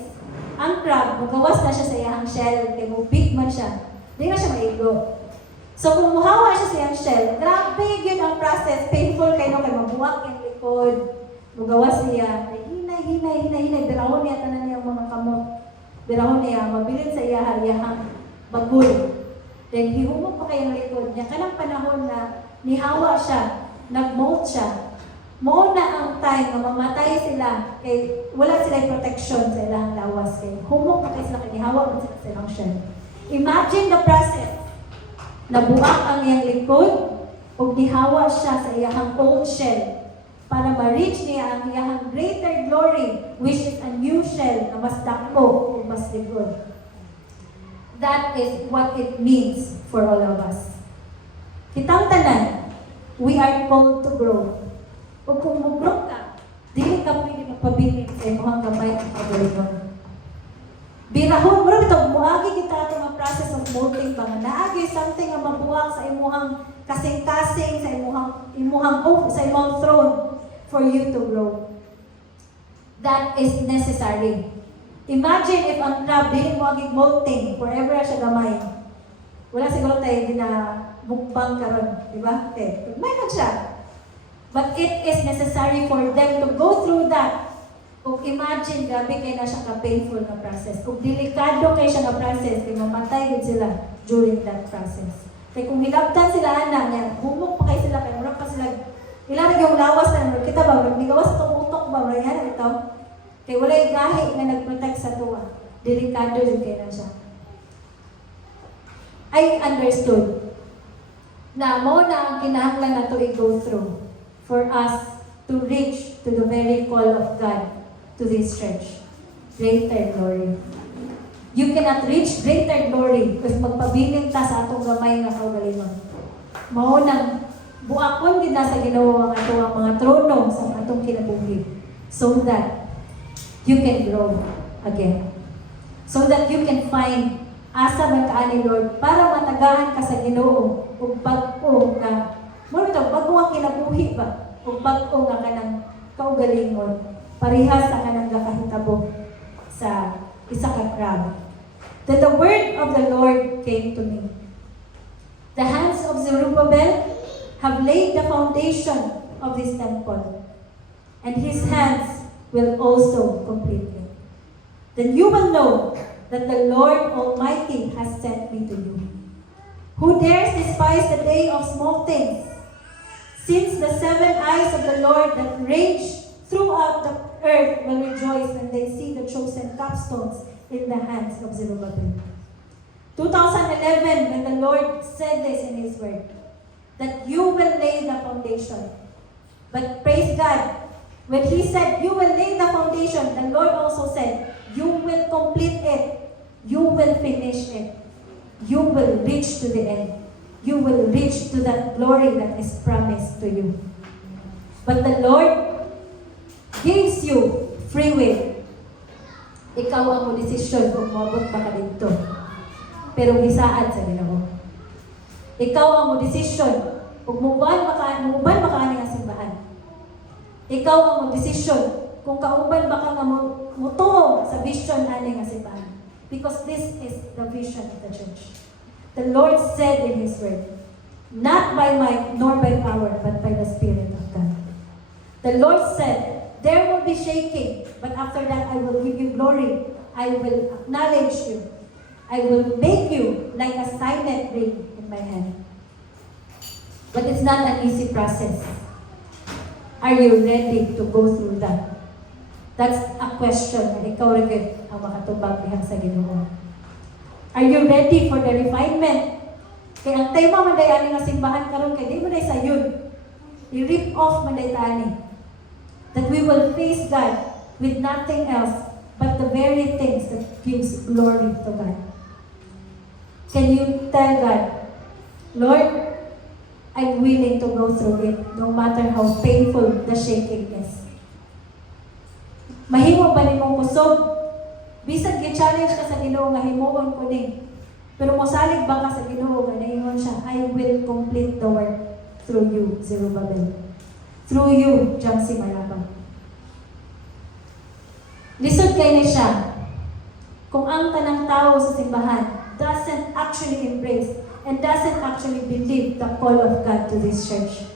ang crab, magawas na siya sa iyang shell, kaya big man siya, hindi na siya maigo. So kung muhawa siya sa iyang shell, grabe yun ang process, painful kayo kay mabuwak yung likod, magawas niya, hinay, birahon niya tanan niyang mga kamot, birahon niya, mabilin sa iyahang bagul. Then hihumok pa kayong likod niya, kanang panahon na nihawa siya, nag-molt siya, mo na ang time na mamatay sila, kay wala silang protection sa ilang lawas, kay humok pa kayo sila, kay nihawa pa sila sa ilang shell. Imagine the process, nabuak ang iyang likod, o nihawa siya sa iyang old shell, para ma-reach niya ang iyang greater glory, which is a new shell na mas dako o mas ligod. That is what it means for all of us. Kitang tanan, we are called to grow. O kung mag-grow ka, dili ka pwede magpabilin sa imuhang gamay ang pagalingon. Birahon, mura ito, muagi kita itong process of molting ba nga naagi something ang mabuwag sa imuhang kasing-kasing, sa imuhang hope, sa imuhang throne for you to grow. That is necessary. Imagine if ang crab, dili mo agig molting, forever siya gamay. Wala siguro tayo mukbang karon, di ba? Okay. May man siya. But it is necessary for them to go through that. Kung imagine, grabe kayo na siya ka-painful na process. Kung delikado kayo siya na process, kaya mamatay din sila during that process. Kaya kung hilabtan sila anak niya, humok pa kayo sila, kaya mura pa sila, ilan yung lawas na, kita ba, nigawas itong utok ba, mura yan, ito. Kaya wala yung gahi na nag-protect sa tuwa. Delikado din kayo na siya. I understood na mo na ang kinahanglan na to i-go through for us to reach to the very call of God to this church. Greater glory. You cannot reach greater glory if magpabiling ta sa atong gamay nga kaugalingon. Mao nang buakon din na sa Ginoo ang atong mga trono sa atong kinabuhi so that you can grow again. So that you can find asa man kaani Lord para matagaan ka sa Ginoo ug bag-o nga mo ito bag-o ang kinabuhi ba ug bag-o nga kanang kaugalingon parehas sa kanang gakahitabo sa isa ka crab. Then the word of the Lord came to me. The hands of Zerubbabel have laid the foundation of this temple, and his hands will also complete it. Then you will know that the Lord Almighty has sent me to you. Who dares despise the day of small things? Since the 7 eyes of the Lord that range throughout the earth will rejoice when they see the chosen capstones in the hands of Zerubbabel. 2011, when the Lord said this in His Word, that you will lay the foundation. But praise God, when He said you will lay the foundation, the Lord also said, you will complete it. You will finish it. You will reach to the end. You will reach to that glory that is promised to you. But the Lord gives you free will. Ikaw ang mo desisyon kung mabot ba ka dito. Pero gisaad sa Ginoo. Ikaw ang mo desisyon kung muban ba ka nga simbahan. Ikaw ang mag-desisyon kung kauban ba ka nga mutuo sa vision ani nga simbahan. Because this is the vision of the church. The Lord said in His word, not by might nor by power, but by the Spirit of God. The Lord said, there will be shaking, but after that I will give you glory. I will acknowledge you. I will make you like a signet ring in my hand. But it's not an easy process. Are you ready to go through that? That's a question na ikaw rin ang makatubag dihan sa Ginoo. Are you ready for the refinement? Kaya ang tema man dayani nga simbahan karon kay di mo day sayod. I-rip off man day tani. That we will face God with nothing else but the very things that gives glory to God. Can you tell God, Lord, I'm willing to go through it no matter how painful the shaking is. Mahimo ba nimong kusog? Bisag gi-challenge ka sa Ginoo nga himuon ko ni. Pero mosalig ba ka sa Ginoo nga naingon siya, I will complete the work through you, Zerubbabel. Through you, Jamsi Marabang. Lisod kay ni siya. Kung ang tanang tao sa simbahan doesn't actually embrace and doesn't actually believe the call of God to this church.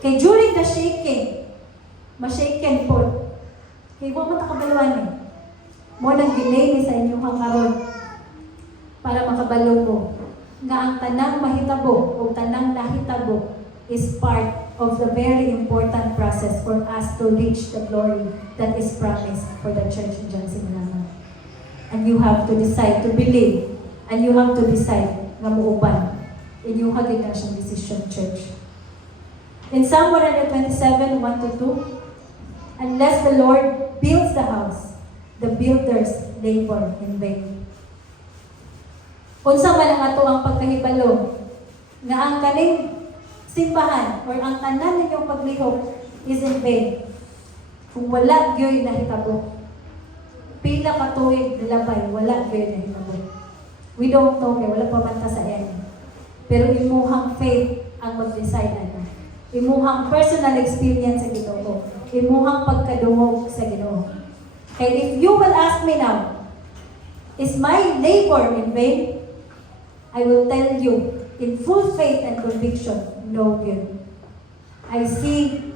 Kay during the shaking, ma-shaken po. Kay huwag mo takabaluan eh. Mo nang ginay ni sa inyong hangaron para makabalo mo nga ang tanang mahitabo o tanang nahitabo is part of the very important process for us to reach the glory that is promised for the church in Jansi Manama. And you have to decide to believe and you have to decide nga muuban. Inyong hagin na siyang decision, church. In Psalm 127, 1-2, unless the Lord builds the house, the builders labor in vain. Unsa man ang ato ang pagkahibalo nga ang kaning simbahan or ang tanan ninyong paglihok is in vain kung wala gyoy nahitabo. Pila ka tuig nilabay, wala gyoy nahitabo. We don't know kay wala pa man ta sa end. Pero imuhang faith ang mag-decide ano. Imuhang personal experience sa Ginoo. Imuhang pagkadungog sa Ginoo. And if you will ask me now, is my labor in vain? I will tell you, in full faith and conviction, no good. I see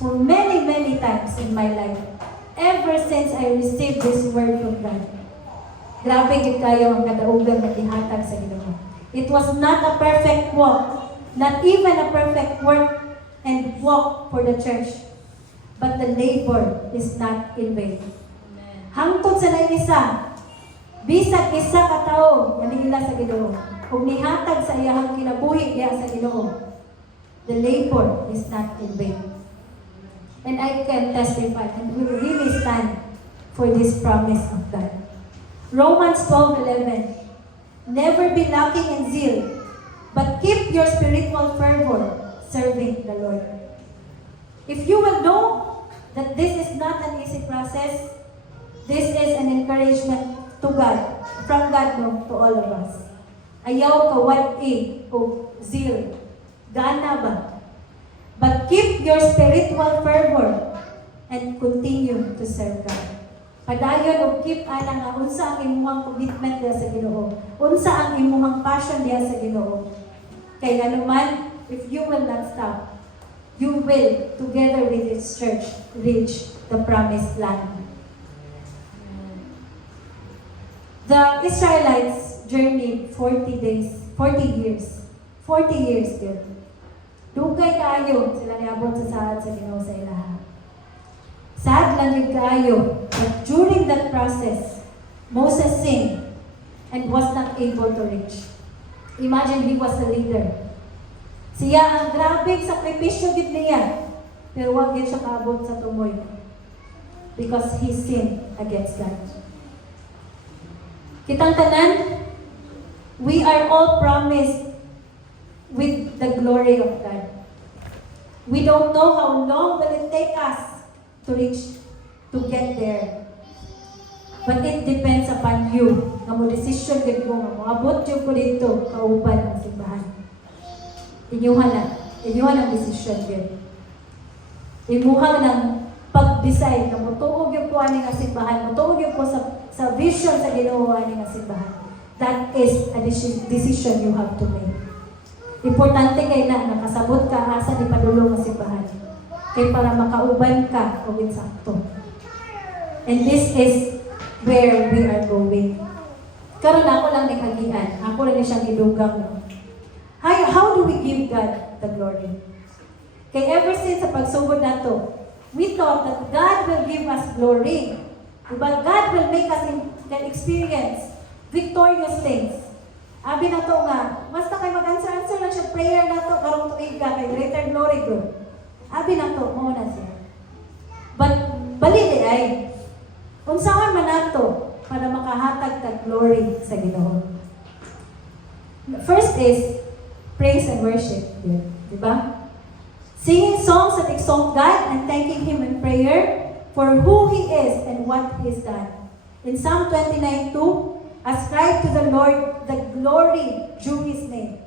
for many, many times in my life, ever since I received this word from God, grabe gid kayo ang kadaugan na ihatag sa Ginoo. It was not a perfect walk, not even a perfect work and walk for the church. But the labor is not in vain. Hangtod sa naisa, bisag isa ka tawo nga niila sa Ginoo, ug nihatag sa iyahang kinabuhi diha sa Ginoo, the labor is not in vain. And I can testify and we really stand for this promise of God. Romans 12:11, never be lacking in zeal, but keep your spiritual fervor serving the Lord. If you will know that this is not an easy process, this is an encouragement to God, from God no, to all of us. Ayaw ka wad-i o zeal. Gana ba? But keep your spiritual fervor and continue to serve God. Padayon o keep ana nga unsa ang imuhang commitment diha sa Ginoo. Unsa ang imuhang passion diha sa Ginoo. Kay anuman, if you will not stop, you will, together with this church, reach the promised land. The Israelites journeyed 40 days, 40 years. 40 years yun. Dugay kaayo sila niabot sa saad sa Ginoo sa ilaha. Sad lang yun kaayo. But during that process, Moses sinned and was not able to reach. Imagine he was the leader. Siya ang grabing sakripisyo gid niya. Pero wag gid siya kaabot sa tumoy. Because he sinned against God. Kitang tanan, we are all promised with the glory of God. We don't know how long will it take us to reach, to get there. But it depends upon you. Nga mo decision gid mo nga moabot jud ko dito kauban ang simbahan. Inyuhan ang decision gid. Imuhang ng pag-decide na mutuog yung po aning simbahan, mutuog yung po sa vision sa Ginoo aning simbahan. That is a decision you have to make. Importante kay na nakasabot ka asa ni padulong nga simbahan. Kay para makauban ka o insakto. And this is where we are going. Karon ako lang nikagian. Ako lang ni siyang idugang. No? How do we give God the glory? Kay ever since sa pagsugod nato, we thought that God will give us glory. But God will make us experience victorious things. Abi na to nga, basta kay mag-answer lang siya prayer na to, karong tuig ka, kay greater glory ko. Abi na to, muna siya. But, balili ay, unsaon man nato para makahatag kag glory sa Ginoo. First is, praise and worship. Diba? Singing songs that exalt God and thanking Him in prayer for who He is and what He has done. In Psalm 29:2, ascribe to the Lord the glory due His name.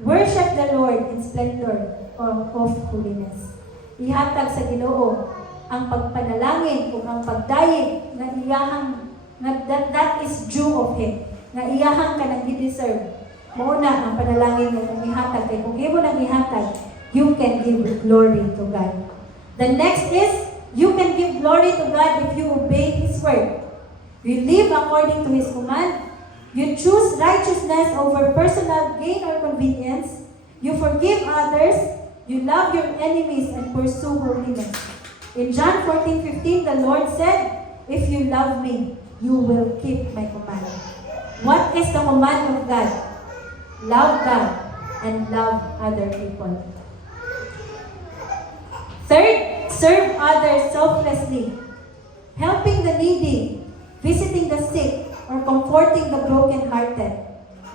Worship the Lord in splendor of holiness. Ihatag sa Ginoo ang pagpanalangin o ang pagdayeg na iyahang that is due of Him. Na iyahang ka nang i-deserve. Mauna ang panalangin mo kung ihatag. Kaya kung imo nang ihatag, you can give glory to God. The next is, you can give glory to God if you obey His word. You live according to His command. You choose righteousness over personal gain or convenience. You forgive others. You love your enemies and pursue holiness. In John 14:15, the Lord said, if you love me, you will keep my command. What is the command of God? Love God and love other people. Third, serve others selflessly. Helping the needy, visiting the sick, or comforting the brokenhearted.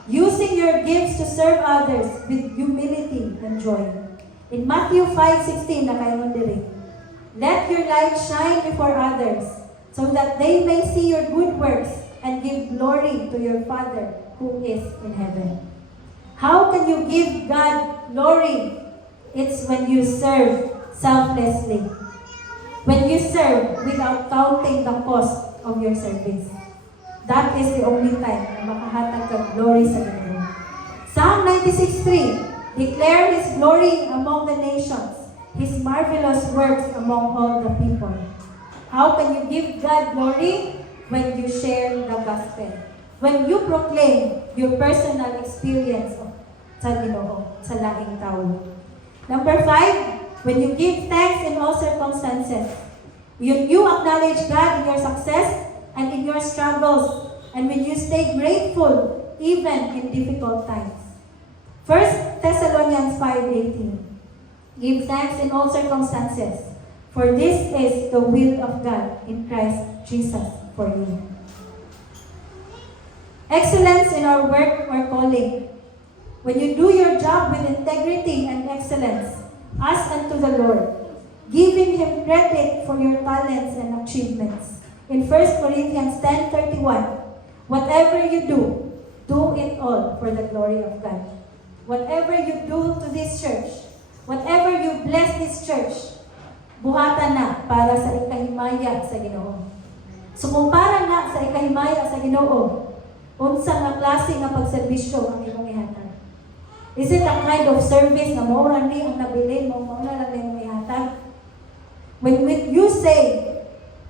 Using your gifts to serve others with humility and joy. In Matthew 5:16, nakayon diri. Let your light shine before others, so that they may see your good works and give glory to your Father who is in heaven. How can you give God glory? It's when you serve selflessly. When you serve without counting the cost of your service. That is the only time na makahatag ka glory sa Ginoo. Psalm 96:3, declare His glory among the nations, His marvelous works among all the people. How can you give God glory? When you share the gospel. When you proclaim your personal experience sa Ginoo, sa laing tao. Number 5, when you give thanks in all circumstances. You acknowledge God in your success and in your struggles, and when you stay grateful even in difficult times. 1 Thessalonians 5:18. Give thanks in all circumstances, for this is the will of God in Christ Jesus for you. Excellence in our work or calling. When you do your job with integrity and excellence, as unto the Lord, giving Him credit for your talents and achievements. In 1 Corinthians 10:31, whatever you do it all for the glory of God. Whatever you do to this church, whatever you bless this church, buhatan na para sa ikahimaya sa Ginoo. So kung para na sa ikahimaya sa Ginoo, unsa nga klase nga pagserbisyo ang imong ihatag? Is it a kind of service na mao ra ni ang nabilin mo, mao na lang imong ihatag? When you say,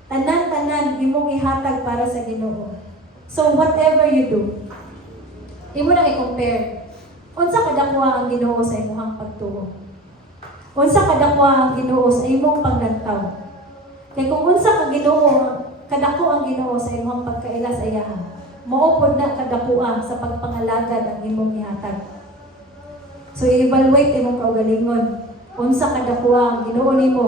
tanan-tanan imong ihatag para sa Ginoo. So whatever you do, imo na i-compare. Unsa kadakwa ang Ginoo sa imong pagtuo? Unsa kadakwa ang Ginoo sa imong paglantaw? Kay kung unsa ka Ginoo, kadako ang Ginoo sa imong pagkaila sa iya, mao pod na kadakua sa pagpangalagad ang imong ihatag. So i-evaluate imong kaugalingon. Unsa kadakwa ang Ginoo nimo?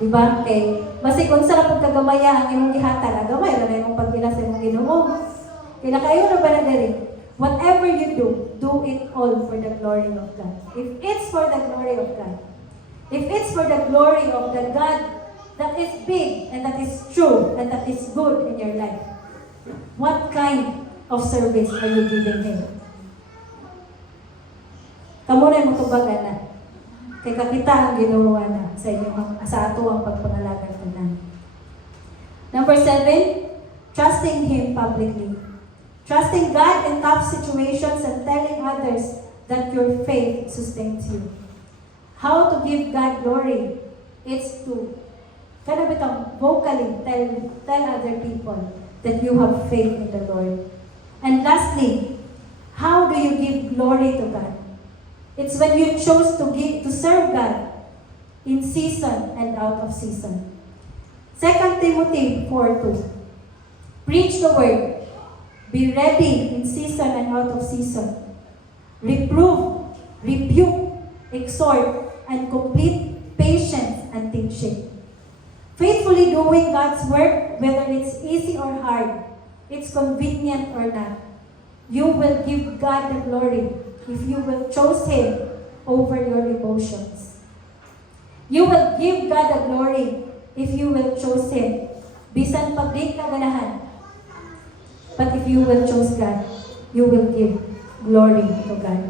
Diba? Kay basig unsa ra pud kagamaya ang imong gihatag, gamay ra na imong pagila sa imong Ginoo. Kay nakayo na ba na diri? Whatever you do it all for the glory of God. If it's for the glory of God, if it's for the glory of the God that is big and that is true and that is good in your life, what kind of service are you giving Him? Kamu na mo tubagan na. Kay kakita ang Ginoo na sa inyong sa ato ang pagpangalagan tanan. Number 7, trusting Him publicly. Trusting God in tough situations and telling others that your faith sustains you. How to give God glory? It's to vocally tell other people that you have faith in the Lord. And lastly, how do you give glory to God? It's when you chose to serve God in season and out of season. 2 Timothy 4:2. Preach the word. Be ready in season and out of season. Reprove, rebuke, exhort, and complete patience and teaching. Faithfully doing God's work, whether it's easy or hard, it's convenient or not. You will give God the glory if you will choose Him over your emotions. You will give God the glory if you will choose Him. Bisan pag di ka ganahan. But if you will choose God, you will give glory to God.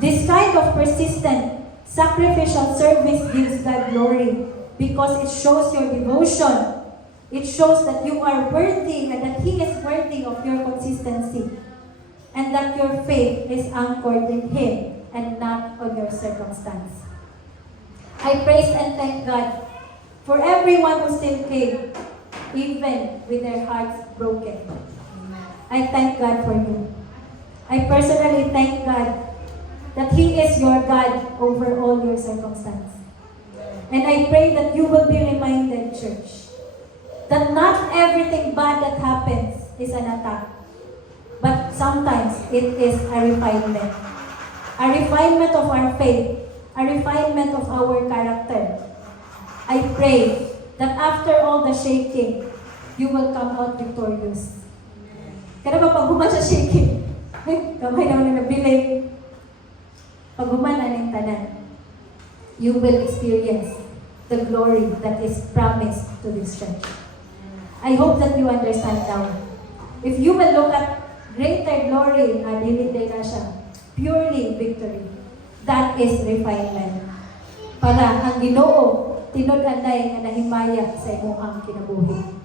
This kind of persistent, sacrificial service gives God glory because it shows your devotion. It shows that you are worthy and that He is worthy of your consistency. And that your faith is anchored in Him and not on your circumstance. I praise and thank God for everyone who still came, even with their hearts broken. I thank God for you. I personally thank God that He is your God over all your circumstances. And I pray that you will be reminded, church, that not everything bad that happens is an attack. But sometimes it is a refinement. A refinement of our faith. A refinement of our character. I pray that after all the shaking, you will come out victorious. Kaya ba pag human sa shaking, kamay naman na nabiling. Pag human aning tanan, you will experience the glory that is promised to this church. I hope that you understand now. If you will look at greater glory, dilitay na siya, purely victory. That is refinement. Para ang Ginoo, tinud-anay nga nahimaya sa imong kinabuhi.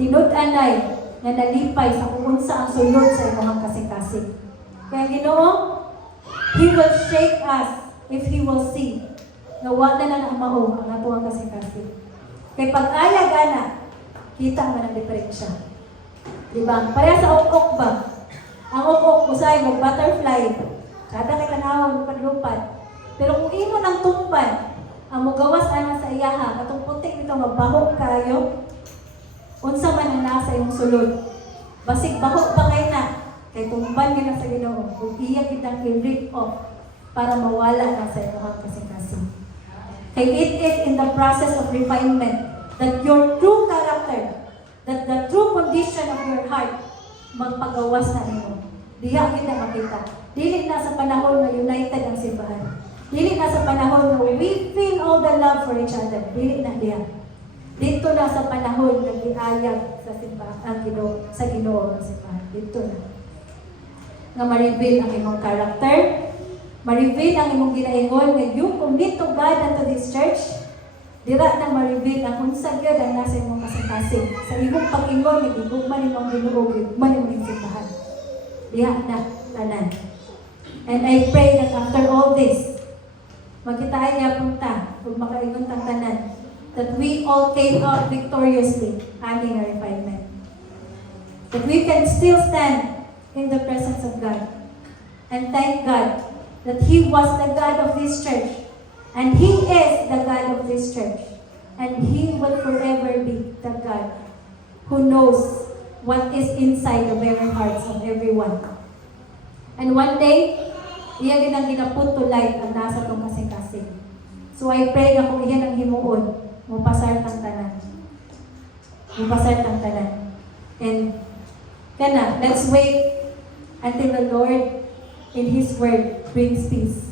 Tinud-anay nga nalipay sa kung unsa ang sulod sa imong kasing-kasing. Kaya Ginoo, He will shake us if He will see na wala na ang mao ang ato ang kasing-kasing. Kaya pag-aya gana, kita man ang diferensya. Diba? Pareha sa ok-ok ba? Ang ok-ok, usay, mag-butterfly. Kada kay tanawon, lupad-lupad. Pero kung imo ng tumpan, ang mugawas ana sa iyaha, katong putik nito mabaho kayo, unsa man ang nasa imong sulod. Basig baho pa kay na, kay tumban ka na sa Ginoo, kung iya kitang i-rip off para mawala na sa imong kasing-kasing. Kay it is in the process of refinement that your true character, that the true condition of your heart, magpagawas na nimo. Diha kita makita. Dili na sa panahon na united ang simbahan. Dili na sa panahon na we feel all the love for each other. Dili na diha. Dito na sa panahon na giayag sa simbahan, ang Ginoo, sa Ginoo ang simbahan. Dito na. Nga ma-reveal ang imong character, ma-reveal ang imong ginaingon, nga you commit to God and to this church. Dira na ma-reveal ang unsa gyud ang nasa imong kasing-kasing. Sa imong pag-ingon, nagigugman imong Ginoo, gigugman imong simbahan. Diha na tanan. And I pray that after all this, magkitaay niya punta, kung makaingon tang tanan, that we all came out victoriously, adding a refinement. That we can still stand in the presence of God. And thank God that He was the God of this church. And He is the God of this church. And He will forever be the God who knows what is inside the very hearts of everyone. And one day, iya ginang ginaput to light ang nasa tong kasing-kasing. So I pray na kung iyan ang himuon, mupasar tang tanan. Mupasar tang tanan. And kana, let's wait until the Lord in His word brings peace.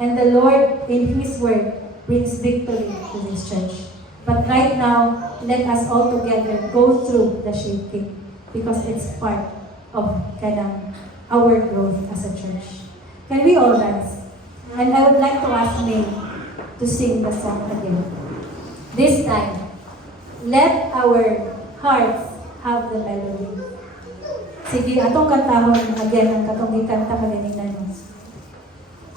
And the Lord in His word brings victory to this church. But right now, let us all together go through the shaking because it's part of our growth as a church. Can we all rise? And I would like to ask May to sing the song again. This time, let our hearts have the melody. Sige, atong kantahon again ang katong gikanta kanina no.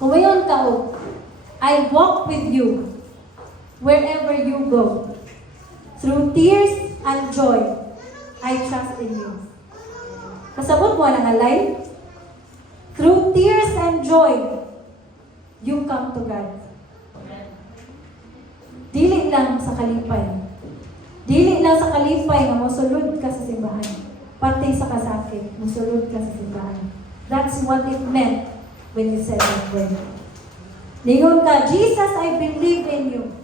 Kumayon ka og, I walk with you wherever you go. Through tears and joy, I trust in you. Kasabot mo ang alay? Through tears and joy, you come to God. Dili lang sa kalipay. Dili lang sa kalipay nga mosulod ka sa simbahan. Pati sa kasakit, mosulod ka sa simbahan. That's what it meant when you said that word. Lingon ka, Jesus, I believe in you.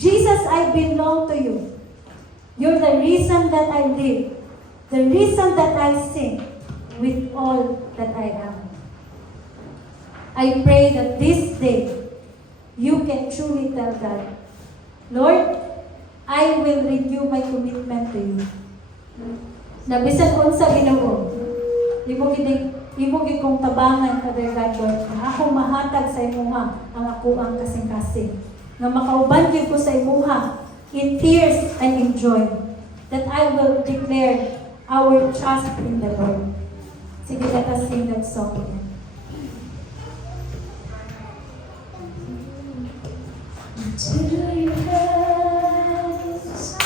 Jesus, I belong to you. You're the reason that I live. The reason that I sing with all that I am. I pray that this day, you can truly tell God, Lord, I will renew my commitment to you. Na bisan unsa Ginoo, imo gid kong tabangan, Father God, Lord, na ako mahatag sa imuha ang ako ang kasing-kasing. Na makauban gyud ko sa imuha in tears and in joy, that I will declare our trust in the Lord. Sige, let us sing that song again. To your hands,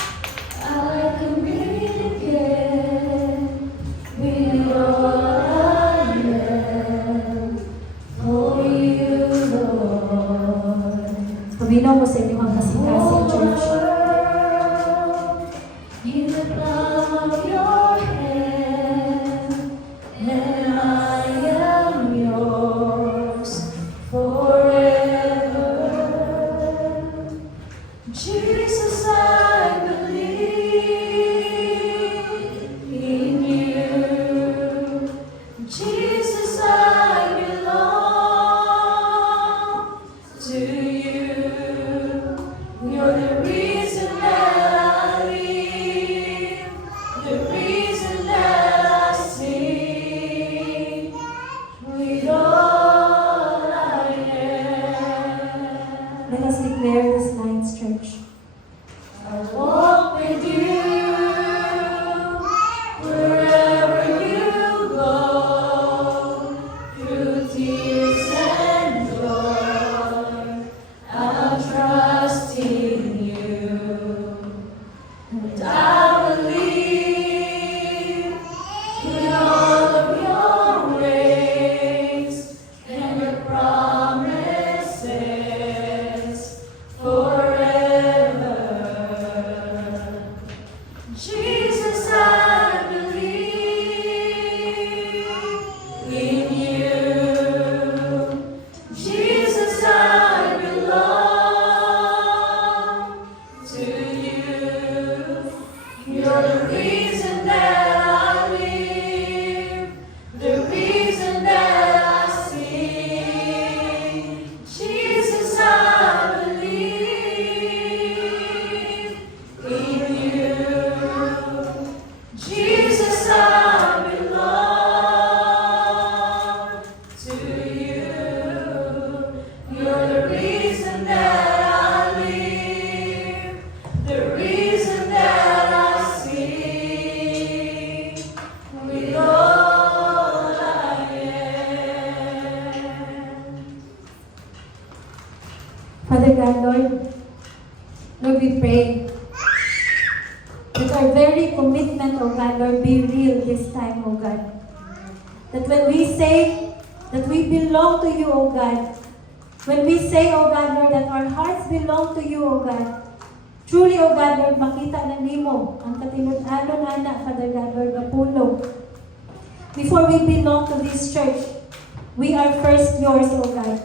I commit again, with all I am, for you, Lord. Pabinaw mo sa inyo ang kasing-kasing church. In the palm of your hand, and I am yours forever. Jesus, I believe in you. Jesus, I belong to you. You're the reason that I live, the reason that I sing, with all I am. Let us declare this lines, church. I walk with you wherever you go, through tears and joy. I'll trust in you, and I believe in all of your ways and your promises forever. Jesus, I believe in you. Jesus, I belong to you. You're the reason that I live, the reason that I sing. Jesus, I believe in you. Jesus, I belong to you. You're the reason that I live, the reason that I sing, with all I am. Father God, Lord, we pray that our very commitment, oh God, Lord, be real this time, oh God. That when we say that we belong to you, oh God, when we say, oh God, Lord, that our hearts belong to you, oh God, truly, oh God, Lord, makita na nimo ang katinud-anon ana, Father God, Lord, mapulo. Before we belong to this church, we are first yours, oh God.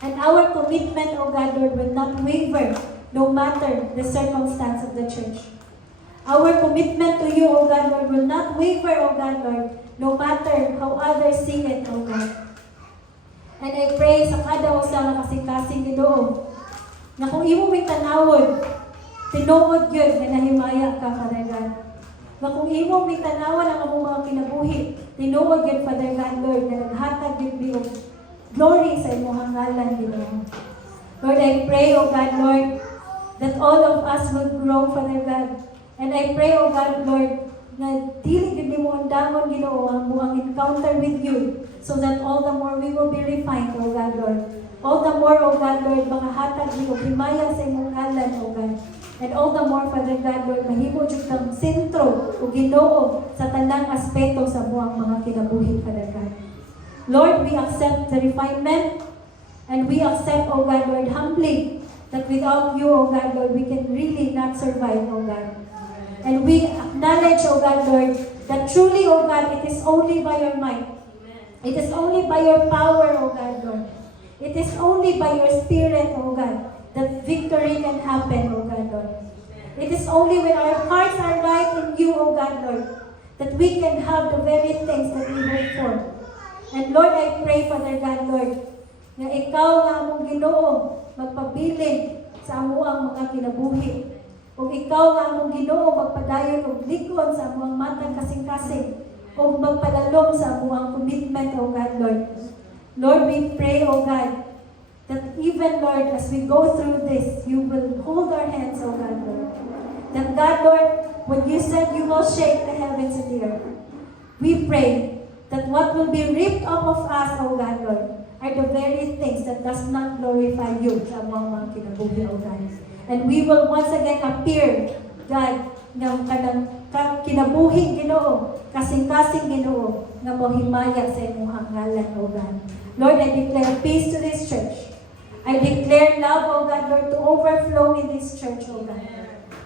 And our commitment, oh God, Lord, will not waver no matter the circumstance of the church. Our commitment to you, O God, Lord, will not waver, O God, Lord, no matter how others see it, O God. And I pray sa kada usa nga kasing-kasing Ginoo, na kung imo may tanawon, tinuod yun na nahimaya ka, Father God. Na kung imo may tanawon ang among mga kinabuhi, tinuod yun, Father God, Lord, na naghatag yun biog glory sa imong ngalan, Ginoo. Lord, I pray, O God, Lord, that all of us will grow, Father God. And I pray, O God, Lord, na dili gid mo andangon, Ginoo, ang buang encounter with you, so that all the more we will be refined, O God, Lord. All the more, O God, Lord, mga hatag ni himaya sa imong ngalan, O God. And all the more, Father God, Lord, mahimo jud kang sentro o Ginoo sa tanang aspeto sa buang mga kinabuhi, Father God. Lord, we accept the refinement, and we accept, O God, Lord, humbly, that without you, O God, Lord, we can really not survive, O God. And we acknowledge, O God, Lord, that truly, O God, it is only by your might. It is only by your power, O God, Lord. It is only by your Spirit, O God, that victory can happen, O God, Lord. It is only when our hearts are right in you, O God, Lord, that we can have the very things that we hope for. And Lord, I pray, Father God, Lord, na ikaw nga among Ginoo magpabilin sa amuang mga kinabuhi. O ikaw nga among Ginoo magpadayon og likod sa amuang matang kasing-kasing o magpadalom sa amuang commitment, O God, Lord. Lord, we pray, O God, that even, Lord, as we go through this, you will hold our hands, O God, Lord. That God, Lord, when you said you will shake the heavens and the earth, we pray that what will be ripped off of us, O God, Lord, are the very things that does not glorify you sa mga kinabuhi, O God. And we will once again appear, God, ng kanang kinabuhi, Ginoo, kasing-kasing, Ginoo, na mohimaya sa imong ngalan, O God. Lord, I declare peace to this church. I declare love, O God, Lord, to overflow in this church, O God.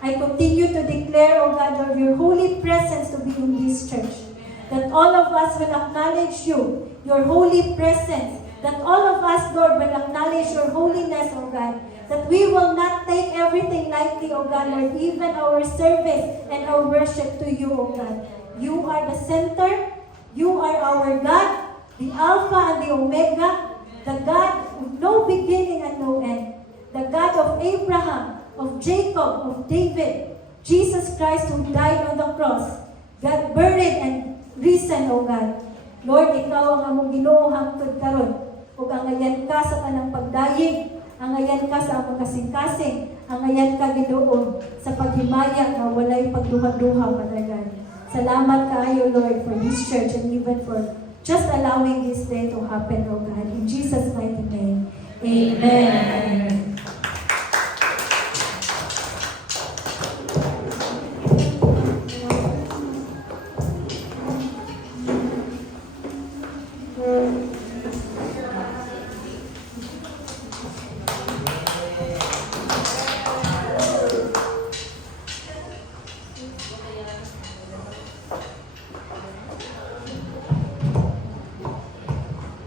I continue to declare, O God, Lord, your holy presence to be in this church. That all of us will acknowledge you, your holy presence. That all of us, Lord, will acknowledge your holiness, O God. That we will not take everything lightly, O God, Lord, even our service and our worship to you, O God. You are the center. You are our God, the Alpha and the Omega, the God of no beginning and no end, the God of Abraham, of Jacob, of David, Jesus Christ who died on the cross, God buried and risen, O God. Lord, ikaw ang among Ginoo hangtod karon. Ug angayan ka sa tanang pagdayeg, angayan ka sa among kasing-kasing, angayan ka, Ginoo, sa paghimaya nga walay pagduha-duha, Father God. Salamat kaayo, Lord, for this church and even for just allowing this day to happen, O God. In Jesus' mighty name, Amen.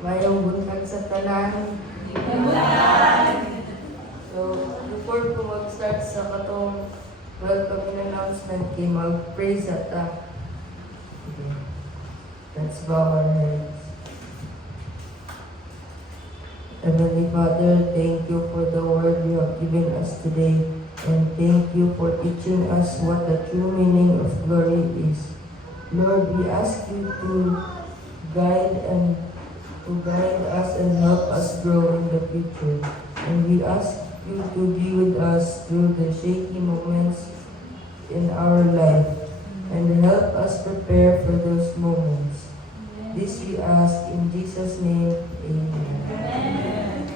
Mayong buntag sa tanan. So, before ko mag-start sa katong welcoming announcement, kay mag-praise at let's bow our heads. Heavenly Father, thank you for the word you have given us today, and thank you for teaching us what the true meaning of glory is. Lord, we ask you to guide us and help us grow in the future. And we ask you to be with us through the shaky moments in our life and help us prepare for those moments. This we ask in Jesus' name, amen.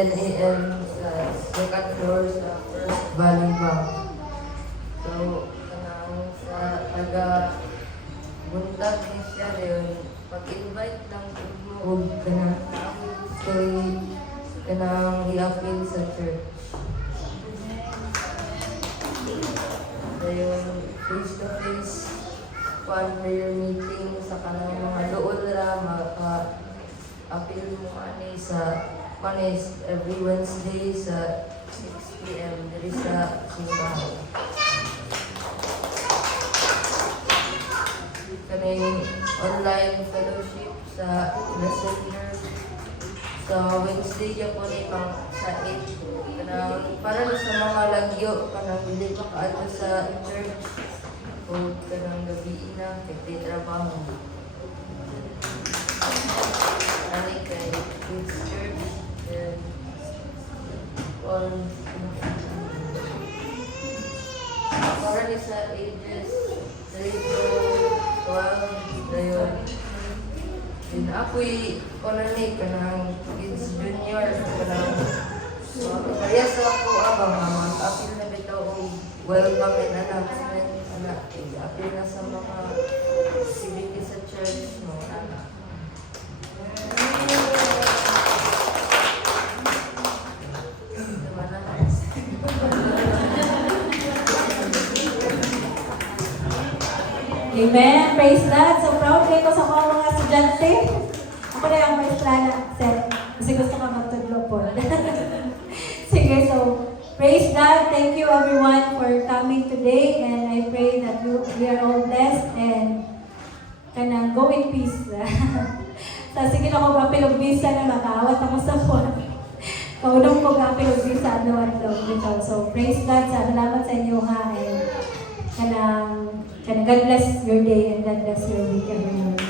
10 a.m. sa second floor sa First Valley Bank. So, kanang sa taga buntag ni siya yun, pag-invite lang mo huwag kanang i-appeal sa church. Ayun, face-to-face prayer meeting sa kanang mga doon ra maka-appeal mo ani sa Panis every Wednesday sa 6 p.m. diri sa simbahan. Kaming online fellowship sa Messenger sa Wednesday ya po ni pang sa 8 kanang para sa mga lagyo kanang dili makaadto sa church o kanang gabi na kay trabaho. Ani kay kids church and on para ni sa ages 3 to 12 dayon. Din ako'y ni kanang kids junior kanang kaya sa ako abang mga apil na bitaw og welcome and announcement anak apil na sa mga activity sa church no anak. Amen. Praise God. So proud kayo ko sa mga estudyante. Ako na yung first plana. Kasi gusto ka magtudlo po. Sige, so praise God. Thank you everyone for coming today. And I pray that we are all blessed and kanang go in peace. So sige lang ko gapil og visa na makaawat ako sa phone. Kaunong ko gapil og visa adlaw. So praise God. Salamat sa inyo ha. And kanang God bless your day and God bless your week everyone.